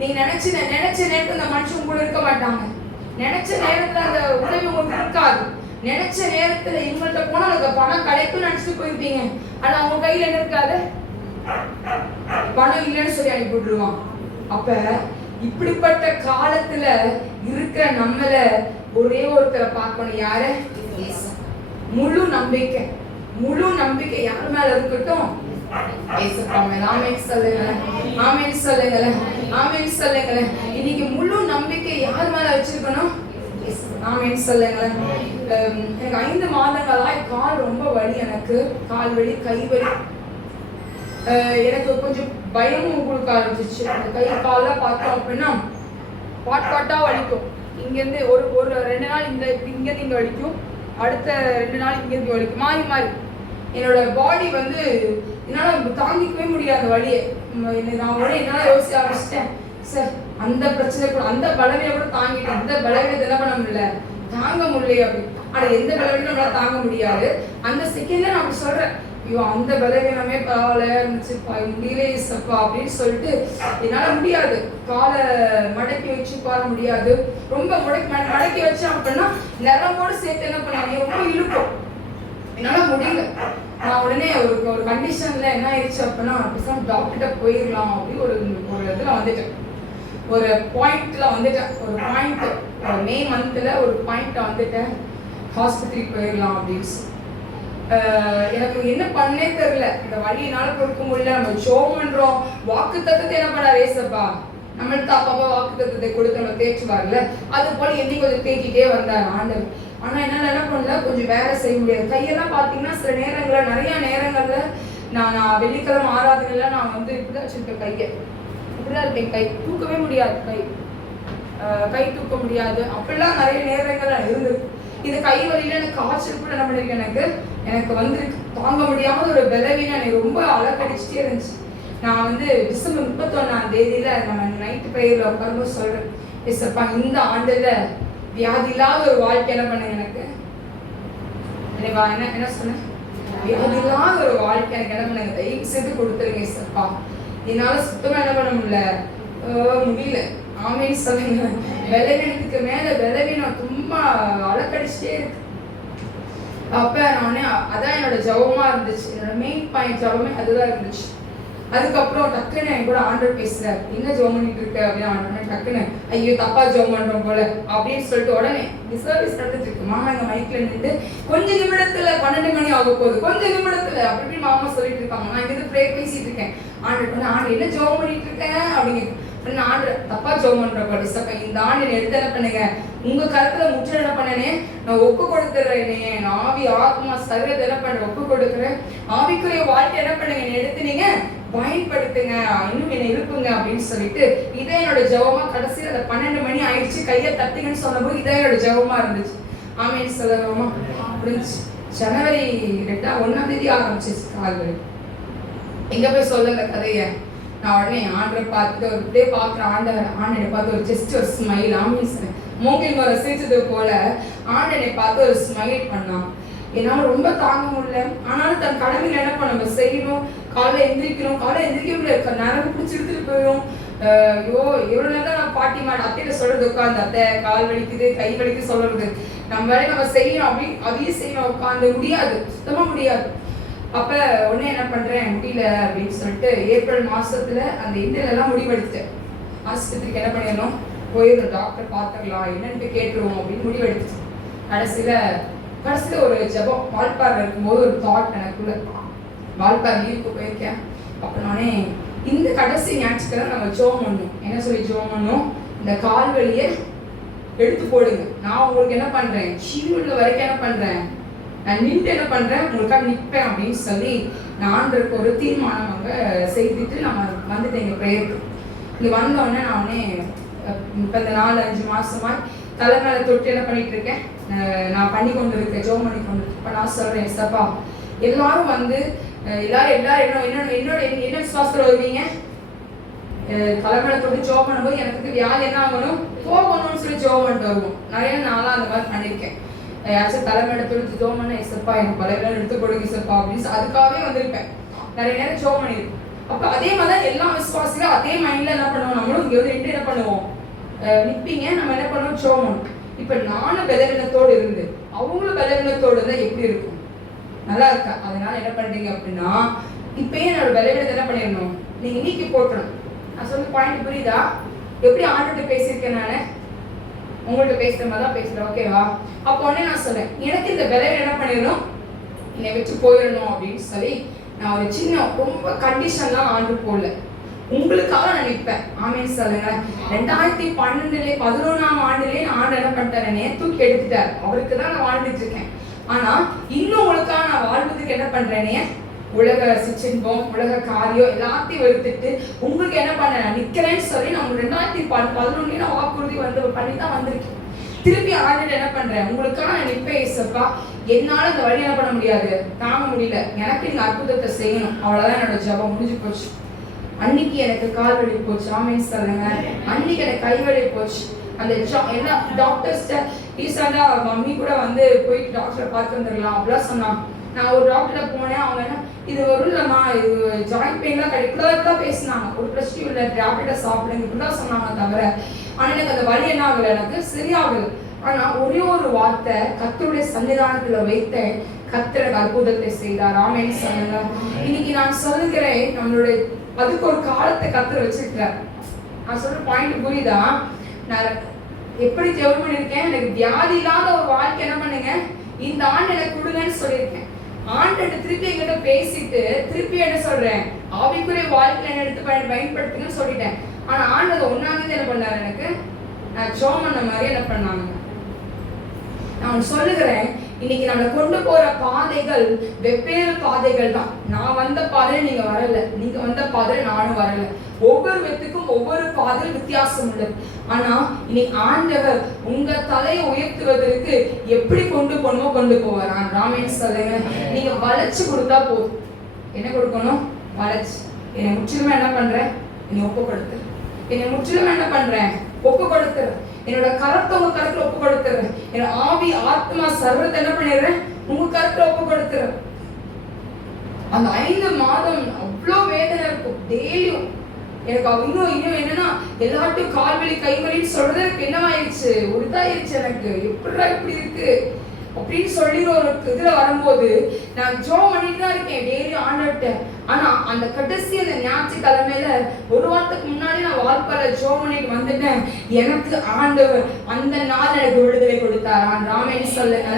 நீங்க நினைச்ச நேரத்துல அந்த மனுஷன் கூட இருக்க மாட்டாங்க. நினைச்ச நேரத்துல அந்த உதவி உங்களுக்கு இருக்காது. நினைச்ச நேரத்துல இவங்கள்ட்ட போனா அதுக்கு பணம் கிடைக்கும்னு நினைச்சிட்டு போயிருப்பீங்க, ஆனா அவங்க கையில என்ன இருக்காது, பணம் இல்லைன்னு சொல்லி அனுப்பி விட்டுருவான். அப்ப இப்படிப்பட்ட காலத்துல இருக்கிற நம்மள ஒரே ஒருத்தரை பார்க்கணும். யாரு? முழு நம்பிக்கை, முழு நம்பிக்கை யார் மேல இருக்கட்டும்? ஏசப்பா மேல. ஆமென் சொல்லுங்க, ஆமென் சொல்லுங்க, ஆமென் சொல்லுங்க. இன்னைக்கு முழு நம்பிக்கை யார் மேல வச்சிருக்கணும்? ஆமென் சொல்லுங்க. எனக்கு 5 மாதங்களாய் கால் ரொம்ப வலி, எனக்கு கால் வலி, கை வலி. எனக்கு கொஞ்சம் பயமும் கொடுக்க ஆரம்பிச்சிச்சு. அந்த கை காலில் பார்த்தோம் அப்படின்னா பாட்டா வலிக்கும். இங்கேருந்து ஒரு 2 நாள் இங்கேருந்து இங்கே வலிக்கும், அடுத்த 2 நாள் இங்கேருந்து வலிக்கும், மாறி மாறி. என்னோட பாடி வந்து என்னால் தாங்கிக்கவே முடியாது வலியை. நான் உடனே என்னால் யோசிக்க ஆரம்பிச்சிட்டேன், சார் அந்த பிரச்சனை கூட, அந்த பலவீனை கூட தாங்கிட்டேன், அந்த பலவீனத்தை என்ன பண்ண முடியல, தாங்க முடியல அப்படி. ஆனால் எந்த பலவீனம் நம்மளால தாங்க முடியாது. அந்த செகண்ட்ல நான் அப்படி சொல்றேன், ஐயோ அந்த பலவீனமே பரவாயில்ல இருந்துச்சுப்பா, முடியவே சப்பா அப்படின்னு சொல்லிட்டு என்னால் முடியாது. காலை மடக்கி வச்சு பார முடியாது. ரொம்ப மடக்கி வச்சேன் அப்படின்னா நிறமோடு சேர்த்து என்ன பண்ணாங்க, ரொம்ப இழுக்கும், என்னால் முடியல. நான் உடனே ஒரு கண்டிஷன்ல என்ன ஆயிடுச்சு அப்படின்னா, டாக்டர்கிட்ட போயிடலாம் அப்படி ஒரு இதில் வந்துட்டேன், ஒரு பாயிண்ட்ல வந்துட்டேன். ஒரு பாயிண்ட் மே மந்த்ல ஒரு பாயிண்ட் வந்துட்டேன், ஹாஸ்பிட்டலுக்கு போயிடலாம் அப்படின்னு சொல்லி. எனக்கு என்ன பண்ணே தெரியல. இந்த வழியினால கொடுக்க முடியல. நம்ம ஜோம் பண்றோம், வாக்கு தத்துவத்தை என்ன பண்ண ரேசப்பா, நம்மளுக்கு அப்பப்பா வாக்கு தத்துவத்தை கொடுத்து நம்ம தேய்ச்சுவார்ல, அது போல என்னைக்கு கொஞ்சம் தேய்ச்சிட்டே வந்தார் ஆண்டவர். ஆனா என்னால என்ன பண்ணல, கொஞ்சம் வேலை செய்ய முடியாது. கையெல்லாம் பாத்தீங்கன்னா சில நேரங்கள்ல, நிறைய நேரங்கள்ல நான் வெள்ளிக்கிழமை ஆராதனையில நான் வந்து இப்படிதான் வச்சிருக்கேன், கையை இப்படிதான் இருக்கேன், கை தூக்கவே முடியாது, கை தூக்க முடியாது. அப்படிலாம் நிறைய நேரங்கள்ல இருந்திருக்கு. இது கை வலியில எனக்கு காய்ச்சல் கூட என்ன பண்ணிருக்கு, எனக்கு வந்து தாங்க முடியாத ஒரு பலவீனம் எனக்கு ரொம்ப அலக்கடிச்சுட்டே இருந்துச்சு. நான் வந்து டிசம்பர் 31ஆம் தேதியில நம்ம நைட்டு பிரேயர்ல உட்காரும்போது சொல்றேன், ஏசப்பா இந்த ஆண்டுல வியாதி இல்லாத ஒரு வாழ்க்கை என்ன பண்ணுங்க எனக்கு, என்ன சொன்னேன், வியாதி இல்லாத ஒரு வாழ்க்கை எனக்கு என்ன பண்ணுங்க, தயவு செய்து கொடுத்துருங்க ஏசப்பா. என்னால சுத்தமா என்ன பண்ண முடியல. ஆமென் சொல்லுங்க. பலவீனத்துக்கு மேல பலவீனம் ரொம்ப அலக்கடிச்சுட்டே இருக்கு. அப்ப நானே அதான் என்னோட ஜபமா இருந்துச்சு, என்னோட மெயின் பாயிண்ட் ஜபமே அதுதான் இருந்துச்சு. அதுக்கப்புறம் டக்குன்னு என் கூட ஆண்டவர் பேசுறாரு, என்ன ஜோம் பண்ணிட்டு இருக்க அப்படின்னு. டக்குன்னு ஐயோ தப்பா ஜோம் பண்றோம் போல அப்படின்னு சொல்லிட்டு உடனே சர்வீஸ் நடந்துட்டு இருக்கு. மாமா எங்க மைக்ல நின்று கொஞ்ச நிமிடத்துல 12 மணி ஆக போகுது, கொஞ்ச நிமிடத்துல அப்படி மாமா சொல்லிட்டு இருக்காங்க. நான் இங்க ப்ரே பேசிட்டு இருக்கேன். ஆண்டவர் என்ன ஜோம் பண்ணிட்டு இருக்கேன் அப்படிங்க. ஆண்டு தப்பா ஜெபம் பண்றப்ப டிஸ்டர்ப் இந்த ஆண்டு எடுத்து என்ன பண்ணுங்க, உங்க கருத்துல முற்றிலும் என்ன பண்ணனே, நான் ஒப்பு கொடுத்துறேனே, நான் ஆவி ஆத்மா சரீரத்தை என்ன பண்றேன், ஒப்பு கொடுக்குறேன். ஆவிக்குரிய வாழ்க்கை என்ன பண்ணுங்க எடுத்து நீங்க பயன்படுத்துங்க, இன்னும் என்ன இருப்புங்க அப்படின்னு சொல்லிட்டு இதே என்னோட ஜெபமா. கடைசியில் அந்த 12 மணி ஆயிடுச்சு, கையை தட்டுங்கன்னு சொன்னபோது இதே என்னோட ஜெபமா இருந்துச்சு. ஆமேன்னு சொல்லலாமா? புரிஞ்சு ஜனவரி 1ஆம் தேதி ஆரம்பிச்சிச்சு கால்வழி. எங்க போய் சொல்லுங்க கதைய. நான் உடனே ஆண்டரை பார்த்துட்டு ஒரு டே பார்க்குற ஆண்டனை பார்த்து ஒரு ஜஸ்ட் ஒரு ஸ்மைல். ஆமீன் மூங்கில் மரம் சிரிச்சது போல ஆண்டனை பார்த்து ஒரு ஸ்மைல் பண்ணான். என்னால் ரொம்ப தாங்க முடியல. ஆனாலும் தன் கடமையில் என்ன பண்ண நம்ம செய்யணும். காலையில் எந்திரிக்கணும், காலையில் எந்திரிக்க முடியாது, நரம்பு பிடிச்சி எடுத்துட்டு போயிடும். ஐயோ எவ்வளோ நேரம் தான் நான் பாட்டி அத்தையிட்ட சொல்றது உட்காந்து, அத்தை கால் வலிக்குது கை வலிக்குது சொல்றது. நம்ம வேலையை நம்ம செய்யணும், அப்படி அதையும் செய்யணும். உட்காந்து முடியாது, சுத்தமா முடியாது. அப்ப உடனே என்ன பண்றேன், முடியல அப்படின்னு சொல்லிட்டு ஏப்ரல் மாசத்துல அந்த எல்லாம் முடிவெடுத்தேன். ஆஸ்பத்திரிக்கு என்ன பண்ணிடணும், போயிடணும், டாக்டர் பார்த்துக்கலாம், என்னன்ட்டு கேட்டுருவோம் அப்படின்னு முடிவெடுத்துட்டேன். கடைசியில ஒரு ஜெபம் வால்பாறையில் இருக்கும்போது ஒரு தாட் எனக்குள்ள. வால்பாறை லீவுக்கு போயிருக்கேன். அப்ப நானே இந்த கடைசி ஞாயிற்றுக்கிழமை நம்ம ஜெபம் பண்ணணும். என்ன சொல்லி ஜெபம் பண்ணணும், இந்த கால் வலியை எடுத்து போடுங்க. நான் உங்களுக்கு என்ன பண்றேன், ஷீல்டுல வரைக்கும் என்ன பண்றேன், நான் நின்று என்ன பண்றேன், உங்களுக்காக நிற்பேன் அப்படின்னு சொல்லி நான் ஒரு தீர்மானம் அங்க செய்துட்டு நம்ம வந்துட்டேன் எங்க பிரேயருக்கு. இங்க வந்தோடனே நானே இப்ப இந்த 4-5 மாசமா தலை மேல தொட்டு என்ன பண்ணிட்டு இருக்கேன், நான் பண்ணி கொண்டு இருக்கேன், ஜெபம் பண்ணி கொண்டு. இப்ப நான் சொல்றேன், சப்பா எல்லாரும் வந்து எல்லாரும் என்ன விசுவாசத்துல வருவீங்க, தலைமையில தொட்டு ஜெபம் பண்ணும்போது எனக்கு வியாதி என்ன ஆகணும், போகணும்னு சொல்லி ஜெபம் பண்ணிட்டு வருவோம். நிறைய நாளா அந்த மாதிரி பண்ணியிருக்கேன். யாராச்சும் தலைமையில தொட்டு ஜெபம் பண்ண, எசப்பா எனக்கு பலவீனம் எடுத்து கொடுங்க சப்பா அப்படின்னு அதுக்காகவே வந்திருப்பேன். நிறைய நேரம் ஜெபம் பண்ணியிருக்கேன். அப்ப அதே மாதிரி எல்லா விசுவாசிகளும் அதே மைண்ட்ல என்ன பண்ணுவோம், நம்மளும் இங்க வந்து என்ன பண்ணுவோம், நிற்பீங்க, நம்ம என்ன பண்ணுவோம், ஜெபம் பண்ணுவோம். இப்ப நானும் பலவீனத்தோடு இருந்து அவங்களும் பலவீனத்தோடு இருந்தா எப்படி இருக்கும், நல்லா இருக்கா? அதனால என்ன பண்றீங்க அப்படின்னா, இப்பயே என்னோட பலவீனத்தை என்ன பண்ணிடணும், நீங்க இன்னைக்கு போட்டணும். நான் சொல்ல பாயிண்ட் புரியுதா? எப்படி ஆண்டுகிட்ட பேசியிருக்கேன், நானு உங்கள்கிட்ட பேசுற மாதிரி தான் பேசுறேன், ஓகேவா? அப்போ உடனே நான் சொல்றேன், எனக்கு இந்த பலவீனம் என்ன பண்ணிடணும், என்னை விட்டு போயிடணும் அப்படின்னு சொல்லி நான் ஒரு சின்ன ரொம்ப கண்டிஷன்லாம் ஆண்டு போடல, உங்களுக்காக நான் நிற்பேன். ஆமேன்னு சொல்லுங்க. 2011ஆம் ஆண்டுலேயே நான் ஆண்டு என்ன பண்ணிட்டேன், தூக்கி எடுத்துட்டார். அவருக்கு தான் நான் வாழ்ந்துட்டு இருக்கேன். ஆனா இன்னும் உங்களுக்காக நான் வாழ்வதுக்கு என்ன பண்றேனே, உலக சிற்றின்பம் உலக காரியம் எல்லாத்தையும் வெறுத்துட்டு உங்களுக்கு என்ன பண்ண நான் நிக்கிறேன்னு சொல்லி நான் 2011 நான் வாக்குறுதி பண்ணி தான் வந்திருக்கேன். திருப்பி ஆண்டு என்ன பண்றேன், உங்களுக்காக நான் நிற்பேன் ஏசப்பா, என்னால இந்த வழி என்ன பண்ண முடியாது, தாங்க முடியல, எனக்கு நீங்க அற்புதத்தை செய்யணும், அவ்வளவுதான் என்னோட ஜெபம் முடிஞ்சு போச்சு. அன்னைக்கு எனக்கு கால் வலி போச்சு. ஆமேன்னு சொல்லுங்க. அன்னைக்கு எனக்கு கை வலி போச்சு. அந்த எல்லா டாக்டர்ஸ்ட ரீசெண்டா மம்மி கூட வந்து போயிட்டு டாக்டரை பார்த்து வந்துடலாம் அப்படிலாம் சொன்னாங்க. நான் ஒரு டாக்டரை போனேன். அவங்க என்ன இது வரும் இல்லைம்மா, இது ஜாயிண்ட் பெயின்லாம் கிடைக்கலாம் பேசினாங்க. ஒரு பிரச்சனையும் இல்லை, டேப்லெட்டை சாப்பிடுங்க இப்படிதான் சொன்னாங்க தவிர, ஆனால் எனக்கு அந்த வலி என்ன ஆகலை, எனக்கு சரியாகலை. ஆனால் ஒரே ஒரு வார்த்தை கர்த்தருடைய சன்னிதானத்தில் வைத்தேன், கர்த்தர் அற்புதத்தை செய்தார். ஆமேன்னு சொல்லுங்க. இன்னைக்கு நான் சொல்லுகிறேன், நம்மளுடைய அதுக்கு ஒரு காலத்தை கர்த்தர் வச்சிருக்கிறார். நான் சொல்ற பாயிண்ட் புரியுதா? நான் எப்படி ஜெபம் பண்ணியிருக்கேன், எனக்கு வியாதி இல்லாத ஒரு வாழ்க்கை என்ன பண்ணுங்க இந்த ஆண்டு எனக்கு கொடுங்கன்னு சொல்லியிருக்கேன். ஆண்டு திருப்பி என்கிட்ட பேசிட்டு திருப்பி என்ன சொல்றேன், ஆவிக்குரிய வாழ்க்கை என்ன எடுத்து பயன்படுத்துங்கன்னு சொல்லிட்டேன். ஆனா ஆண்டு 1ஆம் தேதி என்ன பண்ணாரு, எனக்கு நான் ஜெபம் பண்ண மாதிரி என்ன பண்ணாங்க. நான் சொல்லுகிறேன், இன்னைக்கு நம்மளை கொண்டு போற பாதைகள் வெவ்வேறு பாதைகள் தான். நான் வந்த பாதையில நீங்க வரல, நீங்க வந்த பாதையில நானும் வரல. ஒவ்வொரு வெத்துக்கும் ஒவ்வொரு பாதையில் வித்தியாசம் உள்ளது. ஆனா இன்னைக்கு ஆண்டவர் உங்க தலையை உயர்த்துவதற்கு எப்படி கொண்டு போகணுமோ கொண்டு போவாரான். ராமேன் சொல்லுங்க. நீங்க வளைச்சு கொடுத்தா போதும். என்ன கொடுக்கணும், வளைச்சு. என்னை முற்றிலுமா என்ன பண்றேன், என்னை ஒப்புப்படுத்து. என்னை முற்றிலுமா என்ன பண்றேன், ஒப்பு கொடுத்துறேன். என்னோட கரத்தை உங்க கருத்துல ஒப்பு கொடுத்துறேன். என்னோட ஆவி ஆத்மா சர்வத்தை என்ன பண்ணிடுறேன், உங்க கருத்துல ஒப்பு கொடுத்துறேன். அந்த 5 மாதம் அவ்வளோ வேதனை இருக்கும். டெய்லியும் எனக்கு இன்னும் என்னன்னா, எல்லாட்டும் கால்வலி கைவலின்னு சொல்றது எனக்கு என்னவாயிருச்சு, ஒரு இதாயிருச்சு. எனக்கு எப்படிடா இப்படி இருக்கு அப்படின்னு சொல்லி ஒரு இதுல வரும்போது நான் ஜெபம் பண்ணிட்டு தான் இருக்கேன் டெய்லி ஆண்டவர்கிட்ட. ஆனா அந்த கடைசி அந்த ஞாயிற்றுக்கிழமையில ஒரு வாரத்துக்கு முன்னாடி நான் வால்பாறை ஜெபம் பண்ணிட்டு வந்துட்டேன். எனக்கு ஆண்டவர் அந்த நாள் எனக்கு விடுதலை கொடுத்தாரான். ராமேன் சொல்லுங்க,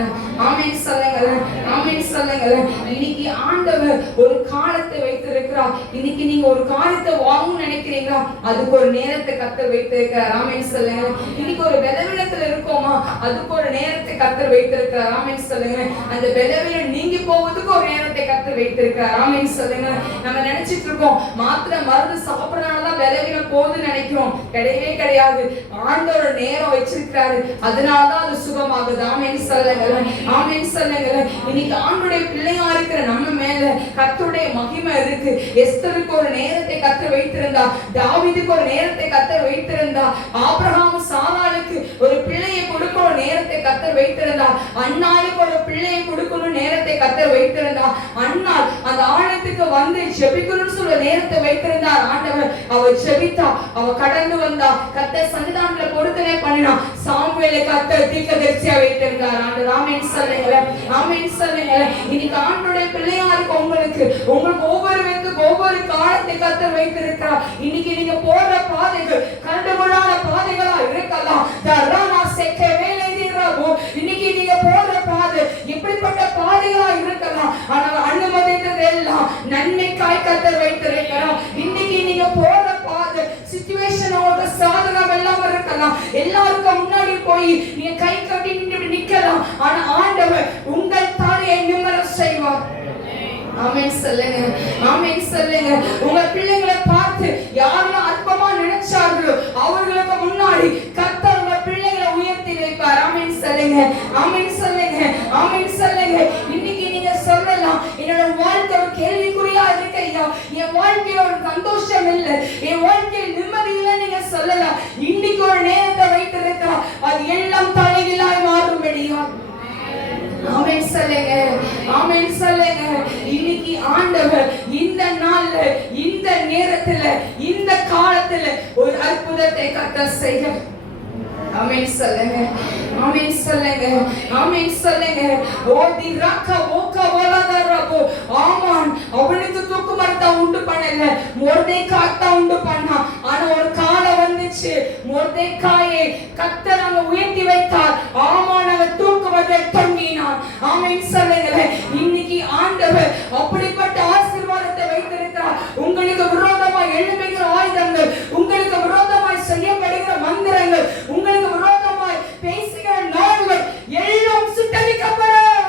ஆமேன் சொல்லுங்க, ஆமேன் சொல்லுங்க. இன்னைக்கு ஆண்டவர் ஒரு காலத்தை வைத்திருக்கிறார். இருக்கிறார். இன்னைக்கு நீங்க ஒரு காரியத்தை வாங்கணும்னு நினைக்கிறீங்களா, அதுக்கு ஒரு நேரத்தை கர்த்தர் வைத்திருக்கிறார். ஆமென் சொல்லுங்க. இன்னைக்கு ஒரு பலவீனத்துல இருக்கோமா, அதுக்கு ஒரு நேரத்தை கர்த்தர் வைத்திருக்கிறார். ஆமென் சொல்லுங்க. அந்த பலவீனம் நீங்கி போவதுக்கு ஒரு நேரத்தை கர்த்தர் வைத்திருக்கிறார். ஆமென் சொல்லுங்க. நம்ம நினைச்சிட்டு இருக்கோம் மாத்திரை மருந்து சாப்பிடறதுனாலதான் பலவீனம் போகுதுன்னு நினைக்கிறோம். கிடையவே கிடையாது. ஆண்டவர் நேரம் வச்சிருக்கிறாரு, அதனாலதான் அது சுகமாகுது. ஆமென் சொல்லுங்க. ஆமென் சொல்லுங்க. இன்னைக்கு ஆண்டவருடைய பிள்ளையா இருக்கிற நம்ம மேல கர்த்தருடைய மகிமை இருக்கு. எஸ்தருக்கு ஒரு நேரத்தை கர்த்தர் வைத்திருந்தா, தாவீதுக்கு ஒரு நேரத்தை கர்த்தர் வைத்திருந்தா, ஆபிரகாம் சாராளுக்கு ஒரு பிள்ளையை கொடுக்க ஒரு நேரத்தை கர்த்தர் வைத்திருந்தா, அன்னாளுக்கு ஒரு பிள்ளையை கொடுக்கணும் நேரத்தை கர்த்தர் வைத்திருந்தா, அன்னாள் அந்த ஆலயத்துக்கு வந்து ஜெபிக்கணும்னு சொல்ல நேரத்தை வைத்திருந்தார் ஆண்டவர். அவ ஜெபித்தா, அவ கடந்து வந்தா, கர்த்தர் சன்னிதானத்துல பொருத்தனை பண்ணினா, சாமுவேலை கர்த்தர் தீர்க்கதரிசியா வைத்திருந்தார் ஆண்டவர். ஆமென் சொல்லுங்க. ஆமென் சொல்லுங்க. இன்னைக்கு ஆண்டவருடைய பிள்ளையா இருக்க உங்களுக்கு ஒவ்வொருவருக்கும் ஒவ்வொரு காலத்தை கர்த்தர் வைத்திருக்கிறார். இன்னைக்கு நீங்க போற பாதைகள் கண்டுகொள்ளாத பாதைகளா இருக்கலாம். இன்னைக்கு நீங்க போற பாதை இப்படிப்பட்ட பாதைகளா இருக்கலாம். ஆனால் அனுமதித்தது எல்லாம் நன்மைக்காய் கர்த்தர் வைத்திருக்கிறார். இன்னைக்கு நீங்க போற பாதை சிச்சுவேஷன் உங்களுக்கு சாதகம் எல்லாம் இருக்கலாம். எல்லாருக்கும் முன்னாடி போய் நீங்க கை கட்டி நிக்கலாம். ஆனா ஆண்டவர் உங்கள் தலையை நிமிர செய்வார். ஆமென் சொல்லுங்க. ஆமென் சொல்லுங்க. உங்க பிள்ளைகளை பார்த்து யாரும் அற்பமா நினைச்சார்களோ அவர்களுக்கு முன்னாடி கர்த்தர் உங்க பிள்ளைகளை உயர்த்தி வைப்பார். ஆமென் சொல்லுங்க. ஆமென் சொல்லுங்க. ஆமென் சொல்லுங்க. இன்னைக்கு நீங்க சொல்லலாம், என்னோட வாழ்க்கை ஒரு கேள்விக்குறியா இருக்கு ஐயா, என் வாழ்க்கையில ஒரு சந்தோஷம் இல்லை, என் வாழ்க்கையில் நிம்மதி இல்லை, நீங்க சொல்லலாம். இன்னைக்கு ஒரு நேரத்தை வைத்திருக்கா, அது எல்லாம் தலைகீழாய் மாறும்படியா. ஆமென் சொல்லுங்க. ஆமென் சொல்லுங்க. இன்னைக்கு ஆண்டவர் இந்த நாள்ல, இந்த நேரத்துல, இந்த காலத்துல ஒரு அற்புதத்தை கர்த்தர் செய்ய. ஆமென் சொல்லுங்க. ஆமென் சொல்லுங்க. ஆமென் சொல்லுங்க. ஓதி ரக்க ஓக்க வலதரபோ ஆமான் அவனுக்கு தூக்கு மரத்தை உண்டு பண்ணல, மொர்தெக்காய் தான் உண்டு பண்ணா. ஆனா ஒரு காலம் வந்துச்சு, மொர்தெக்காயை கர்த்தர் அங்க உயர்த்தி வைத்தார். ஆமான் அவன் தூக்குவதை தொங்கினான். ஆமென் சொல்லுங்க. இன்னைக்கு ஆண்டவர் அப்படிப்பட்ட ஆசீர்வாதத்தை வைத்திருக்கிறார். உங்களுக்கு விரோதமாய் எழும்புகிற ஆயுதங்கள், உங்களுக்கு விரோதமாய் செய்யப்படுகிற மந்திரங்கள், உங்களுக்கு விரோதமாய் பேசுகிற நாள்கள் எல்லாம் சுட்டரிக்கப்படும்.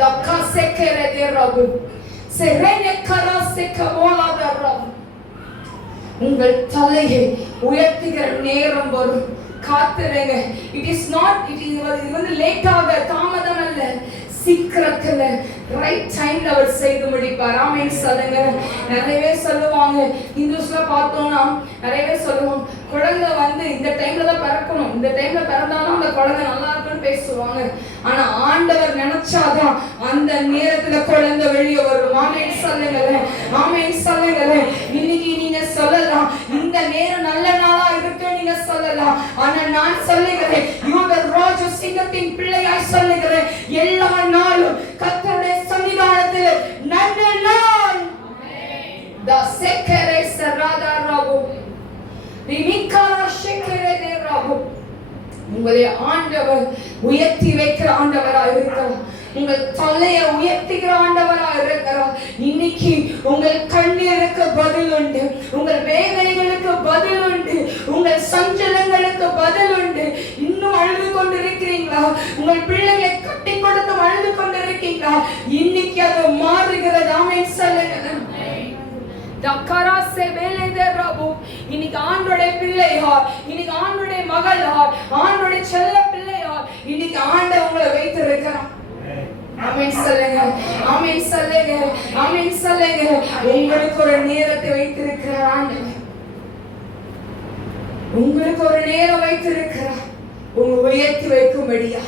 தக்கா செக்கரதே ரபு செரனே கராசே கமோலாத ரபு. உங்கள் தலையை உயர்த்துகிற நேரம் வரும். காத்துறங்க. It is not, இது வந்து லேட்டாக, தாமதம் அல்ல, சீக்கிரத்துல ரைட் டைம்ல அவர் செய்து முடிப்பார். ஆமென் சொல்லுங்க. நிறையவே சொல்லுவாங்க, இந்துஸ்ல பார்த்தோம்னா நிறையவே சொல்லுவாங்க, குழந்தை வந்து இந்த டைம்ல தான் பிறக்கணும், இந்த டைம்ல பிறந்தாலும் அந்த குழந்தை நல்லா இருக்குன்னு பேசுவாங்க. ஆனா ஆண்டவர் நினைச்சாதான் அந்த நேரத்துல குழந்தை வெளியே வரும். ஆமென் சொல்லுங்க. ஆமென் சொல்லுங்க. இன்னைக்கு நீங்க சொல்லலாம், இந்த நேரம் நல்ல நாளா இருக்கு நீங்க சொல்லலாம். ஆனா நான் சொல்லுகிறேன், யூத ராஜ சிங்கத்தின் பிள்ளையாய் சொல்லுகிறேன், எல்லா நாளும் கர்த்தருடைய சன்னிதானத்தில் நல்ல நாள். த செக்கரே சராதா ராபு ரிமிகாரா ஷெக்கரே தே ராபு. உங்களை ஆண்டவர் உயர்த்தி வைக்கிற ஆண்டவராக இருக்கிறார். உங்கள் தலையை உயர்த்துகிற ஆண்டவராக இருக்கிறார். இன்னைக்கு உங்கள் கண்ணீருக்கு பதில் உண்டு, உங்கள் வேதனைகளுக்கு பதில் உண்டு, உங்கள் சஞ்சலங்களுக்கு பதில் உண்டு. இன்னும் அழுது கொண்டிருக்கிறீங்களா? உங்கள் பிள்ளைகளை கட்டி கொடுத்து அழுது கொண்டிருக்கீங்களா? இன்னைக்கு அது மாறுகிறது. ஆமென் சொல்லுங்க. இன்னைக்கு ஆண்டோடைய பிள்ளையார், இன்னைக்கு ஆண்டோடைய மகளார், ஆண்டோடைய செல்ல பிள்ளையார், இன்னைக்கு ஆண்டவர் உங்களை வைத்திருக்கிறார். ஆமென் சொல்லுங்க. ஆமென் சொல்லுங்க. ஆமென் சொல்லுங்க. உங்களுக்கு ஒரு நேரத்தை வைத்திருக்கிறார் ஆண்டவர். உங்களுக்கு ஒரு நேரம் வைத்திருக்கிறார், உங்க உயர்த்தி வைக்கும்படியா.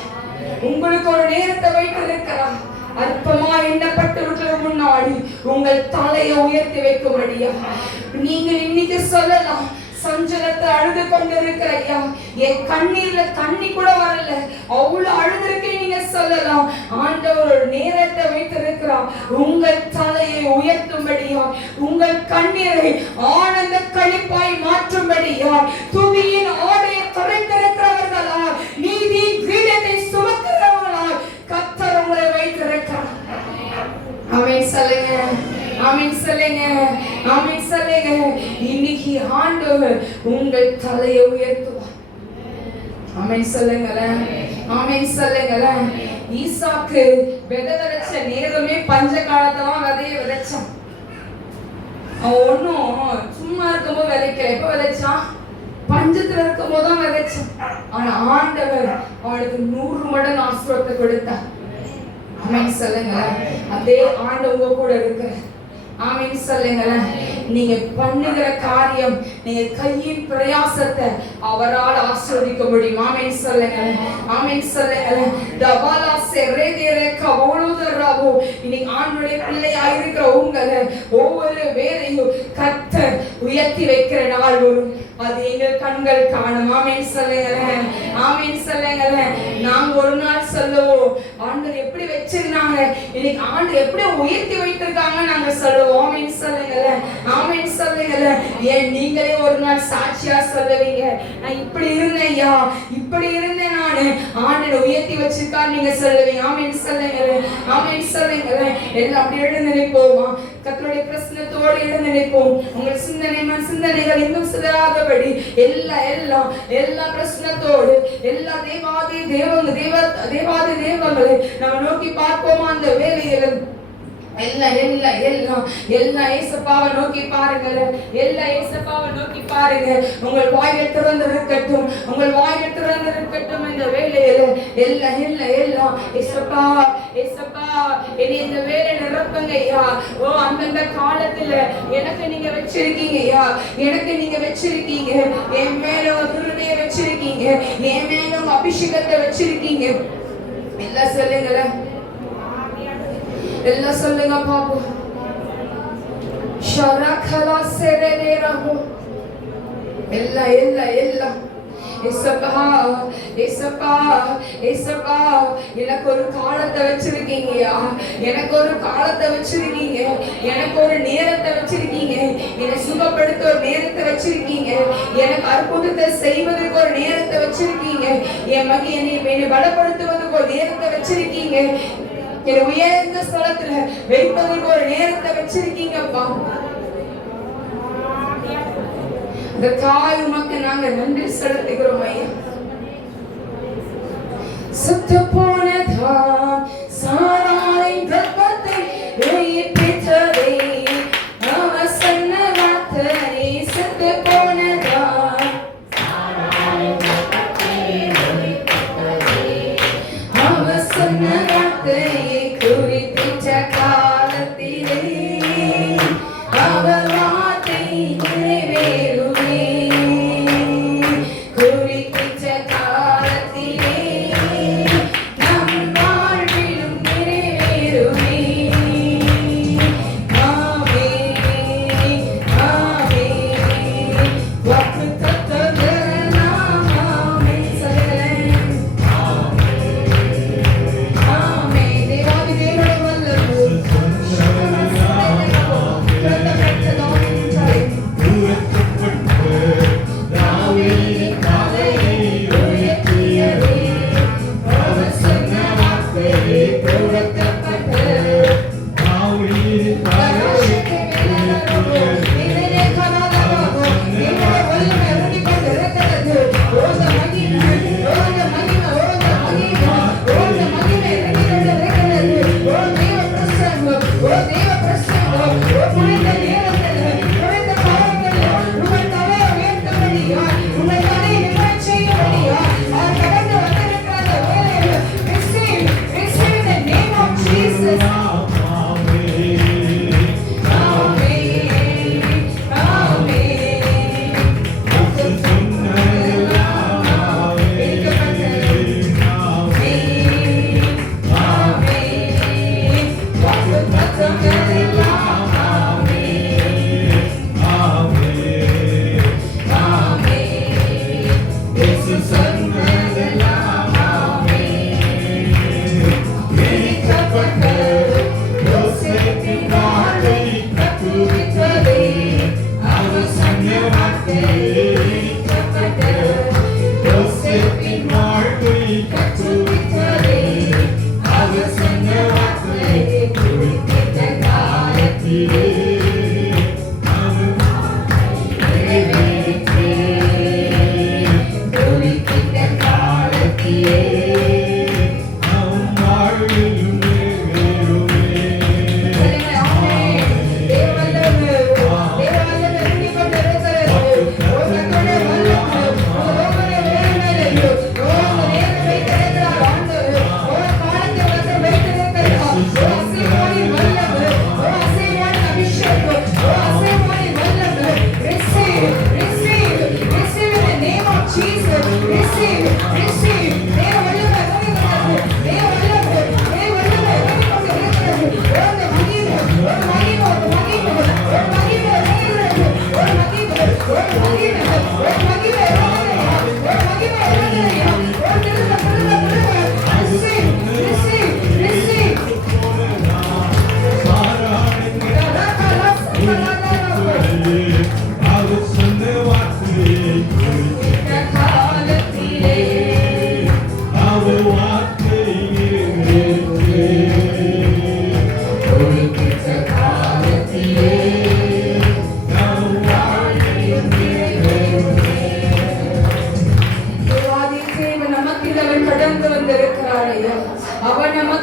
உங்களுக்கு ஒரு நேரத்தை வைத்திருக்கிறார், அற்பமா எண்ணப்பட்டவர்களுக்கு முன்னாடி உங்கள் தலையை உயர்த்தி வைக்கும்படியா. நீங்கள் இன்னைக்கு சொல்லலாம், சஞ்சலத்தை அழுது கொண்டிருக்கிற ஐயா, என் கண்ணீர்ல தண்ணி கூட வரல, அவ்வளவு அழுதுருக்கேன் நீங்க சொல்லலாம். ஆண்டவர் ஒரு நேரத்தை வைத்திருக்கிறார், உங்கள் தலையை உயர்த்தும்படியா, உங்கள் கண்ணீரை ஆனந்த களிப்பாய் மாற்றும்படியா, துதியின் ஆடையை துடைத்திருக்கிறவர்களா, நீதி கிரீடத்தை சுமக்கிறவர்களா கர்த்தர் உங்களை வைத்திருக்கிறார். ஆமென் சொல்லுங்க. ஆமென் சொல்லுங்க, ஆமென் சொல்லுங்க. இன்னைக்கு ஆண்டவர் உங்கள் தலையை உயர்த்துவார். ஆமென் சொல்லுங்களேன், ஆமென் சொல்லுங்களேன். ஈசாக்கு விதை விதைச்ச நேரமே பஞ்ச காலத்தான் விதைய விதைச்சான். அவன் ஒன்னும் சும்மா இருக்கும்போது விதைக்கல. எப்ப விதைச்சான்? பஞ்சத்துல இருக்கும் போதுதான் விதைச்சான். ஆனா ஆண்டவர் அவனுக்கு 100 மடங்கு ஆசீர்வாதத்தை கொடுத்தார். ஆமென் சொல்லுங்க. அதே ஆண்டவர் உங்க கூட இருக்கிற. ஆமென் சொல்லுங்க. நீங்க பண்ணுகிற காரியம், நீங்க கையின் பிரயாசத்தை அவரால் ஆசீர்வதிக்க முடியும். ஆமென் சொல்லுங்க, ஆமென் சொல்லுங்க. தபாலா செரேதேரே கவோலோதராவோ. இன்னைக்கு ஆண்டவருடைய பிள்ளையா இருக்கிற உங்களை ஒவ்வொரு வேலையும் கர்த்தர் உயர்த்தி வைக்கிற நாள் வரும். அது எங்கள் கண்கள் காணும். ஆமென் சொல்லுங்க, ஆமென் சொல்லுங்க. நாங்க ஒரு நாள் சொல்லுவோம், ஆண்டவர் எப்படி வச்சிருந்தாங்க, இன்னைக்கு ஆண்டு எப்படி உயர்த்தி வைத்திருக்காங்க நாங்க சொல்லுவோம். ஆமென் சொல்லுங்க, ஆமென் சொல்லுங்க. ஏன் நீங்களே ஒரு நாள் சாட்சியா சொல்லுவீங்க, நான் இப்படி இருந்தேன் ஐயா, இப்படி இருந்தேன் நானு, ஆண்டவர் உயர்த்தி வச்சிருக்கா நீங்க சொல்லுவீங்க. ஆமென் சொல்லுங்க, ஆமென் சொல்லுங்க. எல்லாம் அப்படி எழுந்து நினைப்போமா? கர்த்தருடைய பிரசன்னத்தோடு எழுந்து நினைப்போம். உங்கள் சிந்தனைகள் இன்னும் சிதறாதபடி எல்லா பிரசன்னத்தோடு எல்லா தேவாதி தேவங்களை நம்ம நோக்கி பார்ப்போமா? அந்த வேலையிலும் எல்லா ஏசப்பாவை நோக்கி பாருங்க, எல்லா ஏசப்பாவை நோக்கி பாருங்க. உங்கள் வாய்கள் திறந்திருக்கட்டும், உங்கள் வாய்கள் திறந்திருக்கட்டும். இந்த வேலையில எல்லாம் ஏசப்பா, ஏசப்பா என்னை இந்த வேலை நிரப்புங்க ஐயா. ஓ, அந்தந்த காலத்துல எனக்கு நீங்க வச்சிருக்கீங்க ஐயா, எனக்கு நீங்க வச்சிருக்கீங்க. என் மேல கிருபையை வச்சிருக்கீங்க, என் மேல அபிஷேகத்தை வச்சிருக்கீங்க. எல்லாம் சொல்லுங்களேன், எல்லாம் சொல்லுங்க பாப்போம். ஷரகலா செரேரஹோ. எல்லாம் ஏசப்பா, ஏசப்பா, ஏசப்பா எனக்கு ஒரு காலத்தை வச்சிருக்கீங்கயா, எனக்கு ஒரு காலத்தை வச்சிருக்கீங்க, எனக்கு ஒரு நேரத்தை வச்சிருக்கீங்க, என்னை சுகப்படுத்த ஒரு நேரத்தை வச்சிருக்கீங்க, எனக்கு அற்புதத்தை செய்வதற்கு ஒரு நேரத்தை வச்சிருக்கீங்க, என்னை பலப்படுத்துவதற்கு ஒரு நேரத்தை வச்சிருக்கீங்க, என்னை உயர்ந்த ஸ்தலத்துல வைப்பதற்கு ஒரு நேரத்தை வச்சிருக்கீங்கப்பா. இந்த காய் உமக்கு நாங்க நன்றி செலுத்துகிறோம் ஐயா. சுத்த போனதா சாராய் கர்ப்பத்தை உயிர்ப்பித்ததே, அவ சொன்ன வார்த்தை சுத்த போனதா சாராய் கர்ப்பத்தை உயிர்ப்பித்ததே, அவ சொன்ன வார்த்தை குறிப்பிட்ட காலத்திலே அவ வார்த்தை நிறைவேறுமே, குறிப்பிட்ட காலத்திலே நம் வாழ்விலும் நிறைவேறுமே. ஆமே, ஆமே, வாக்குத்தத்தங்கள் ஆமே சொல்லுங்களேன். ஆமே, தேவாதி தேவனுடைய வல்லமை Yeah.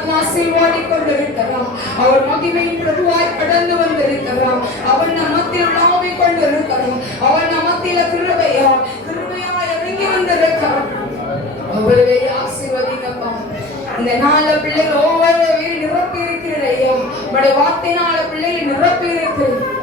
ஆத்மா ஆசீர்வாடி கொண்டிருக்கிறார். அவர் மகிமையின் பிரபுவாய் கடந்து வந்திருக்கிறார். அவர் நம் மத்தியில் உலாவிக் கொண்டிருக்கிறார். அவர் நம் மத்தியில் கிருபையா இறங்கி வந்திருக்கிறார். அவரை ஆசீர்வதிங்கப்பா. இந்த நாள பிள்ளைகள் ஒவ்வொருவரையும் நிரப்பி இருக்கிறையோ, உங்களுடைய வார்த்தையினால பிள்ளைகள் நிரப்பி இருக்கிறது.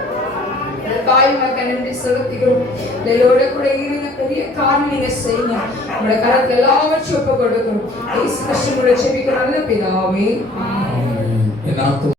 நன்றி செலுத்துகிறோம். பிள்ளைகளோட கூட இருங்க, பெரிய காரணம் நீங்க செய்யுங்க. உங்களுடைய கரத்துல எல்லாவற்றையும் ஒப்பு கொடுக்கிறோம். இயேசு கிறிஸ்துவின் மூலம் ஜெபிக்கிறோம் பிதாவே. ஆமென்.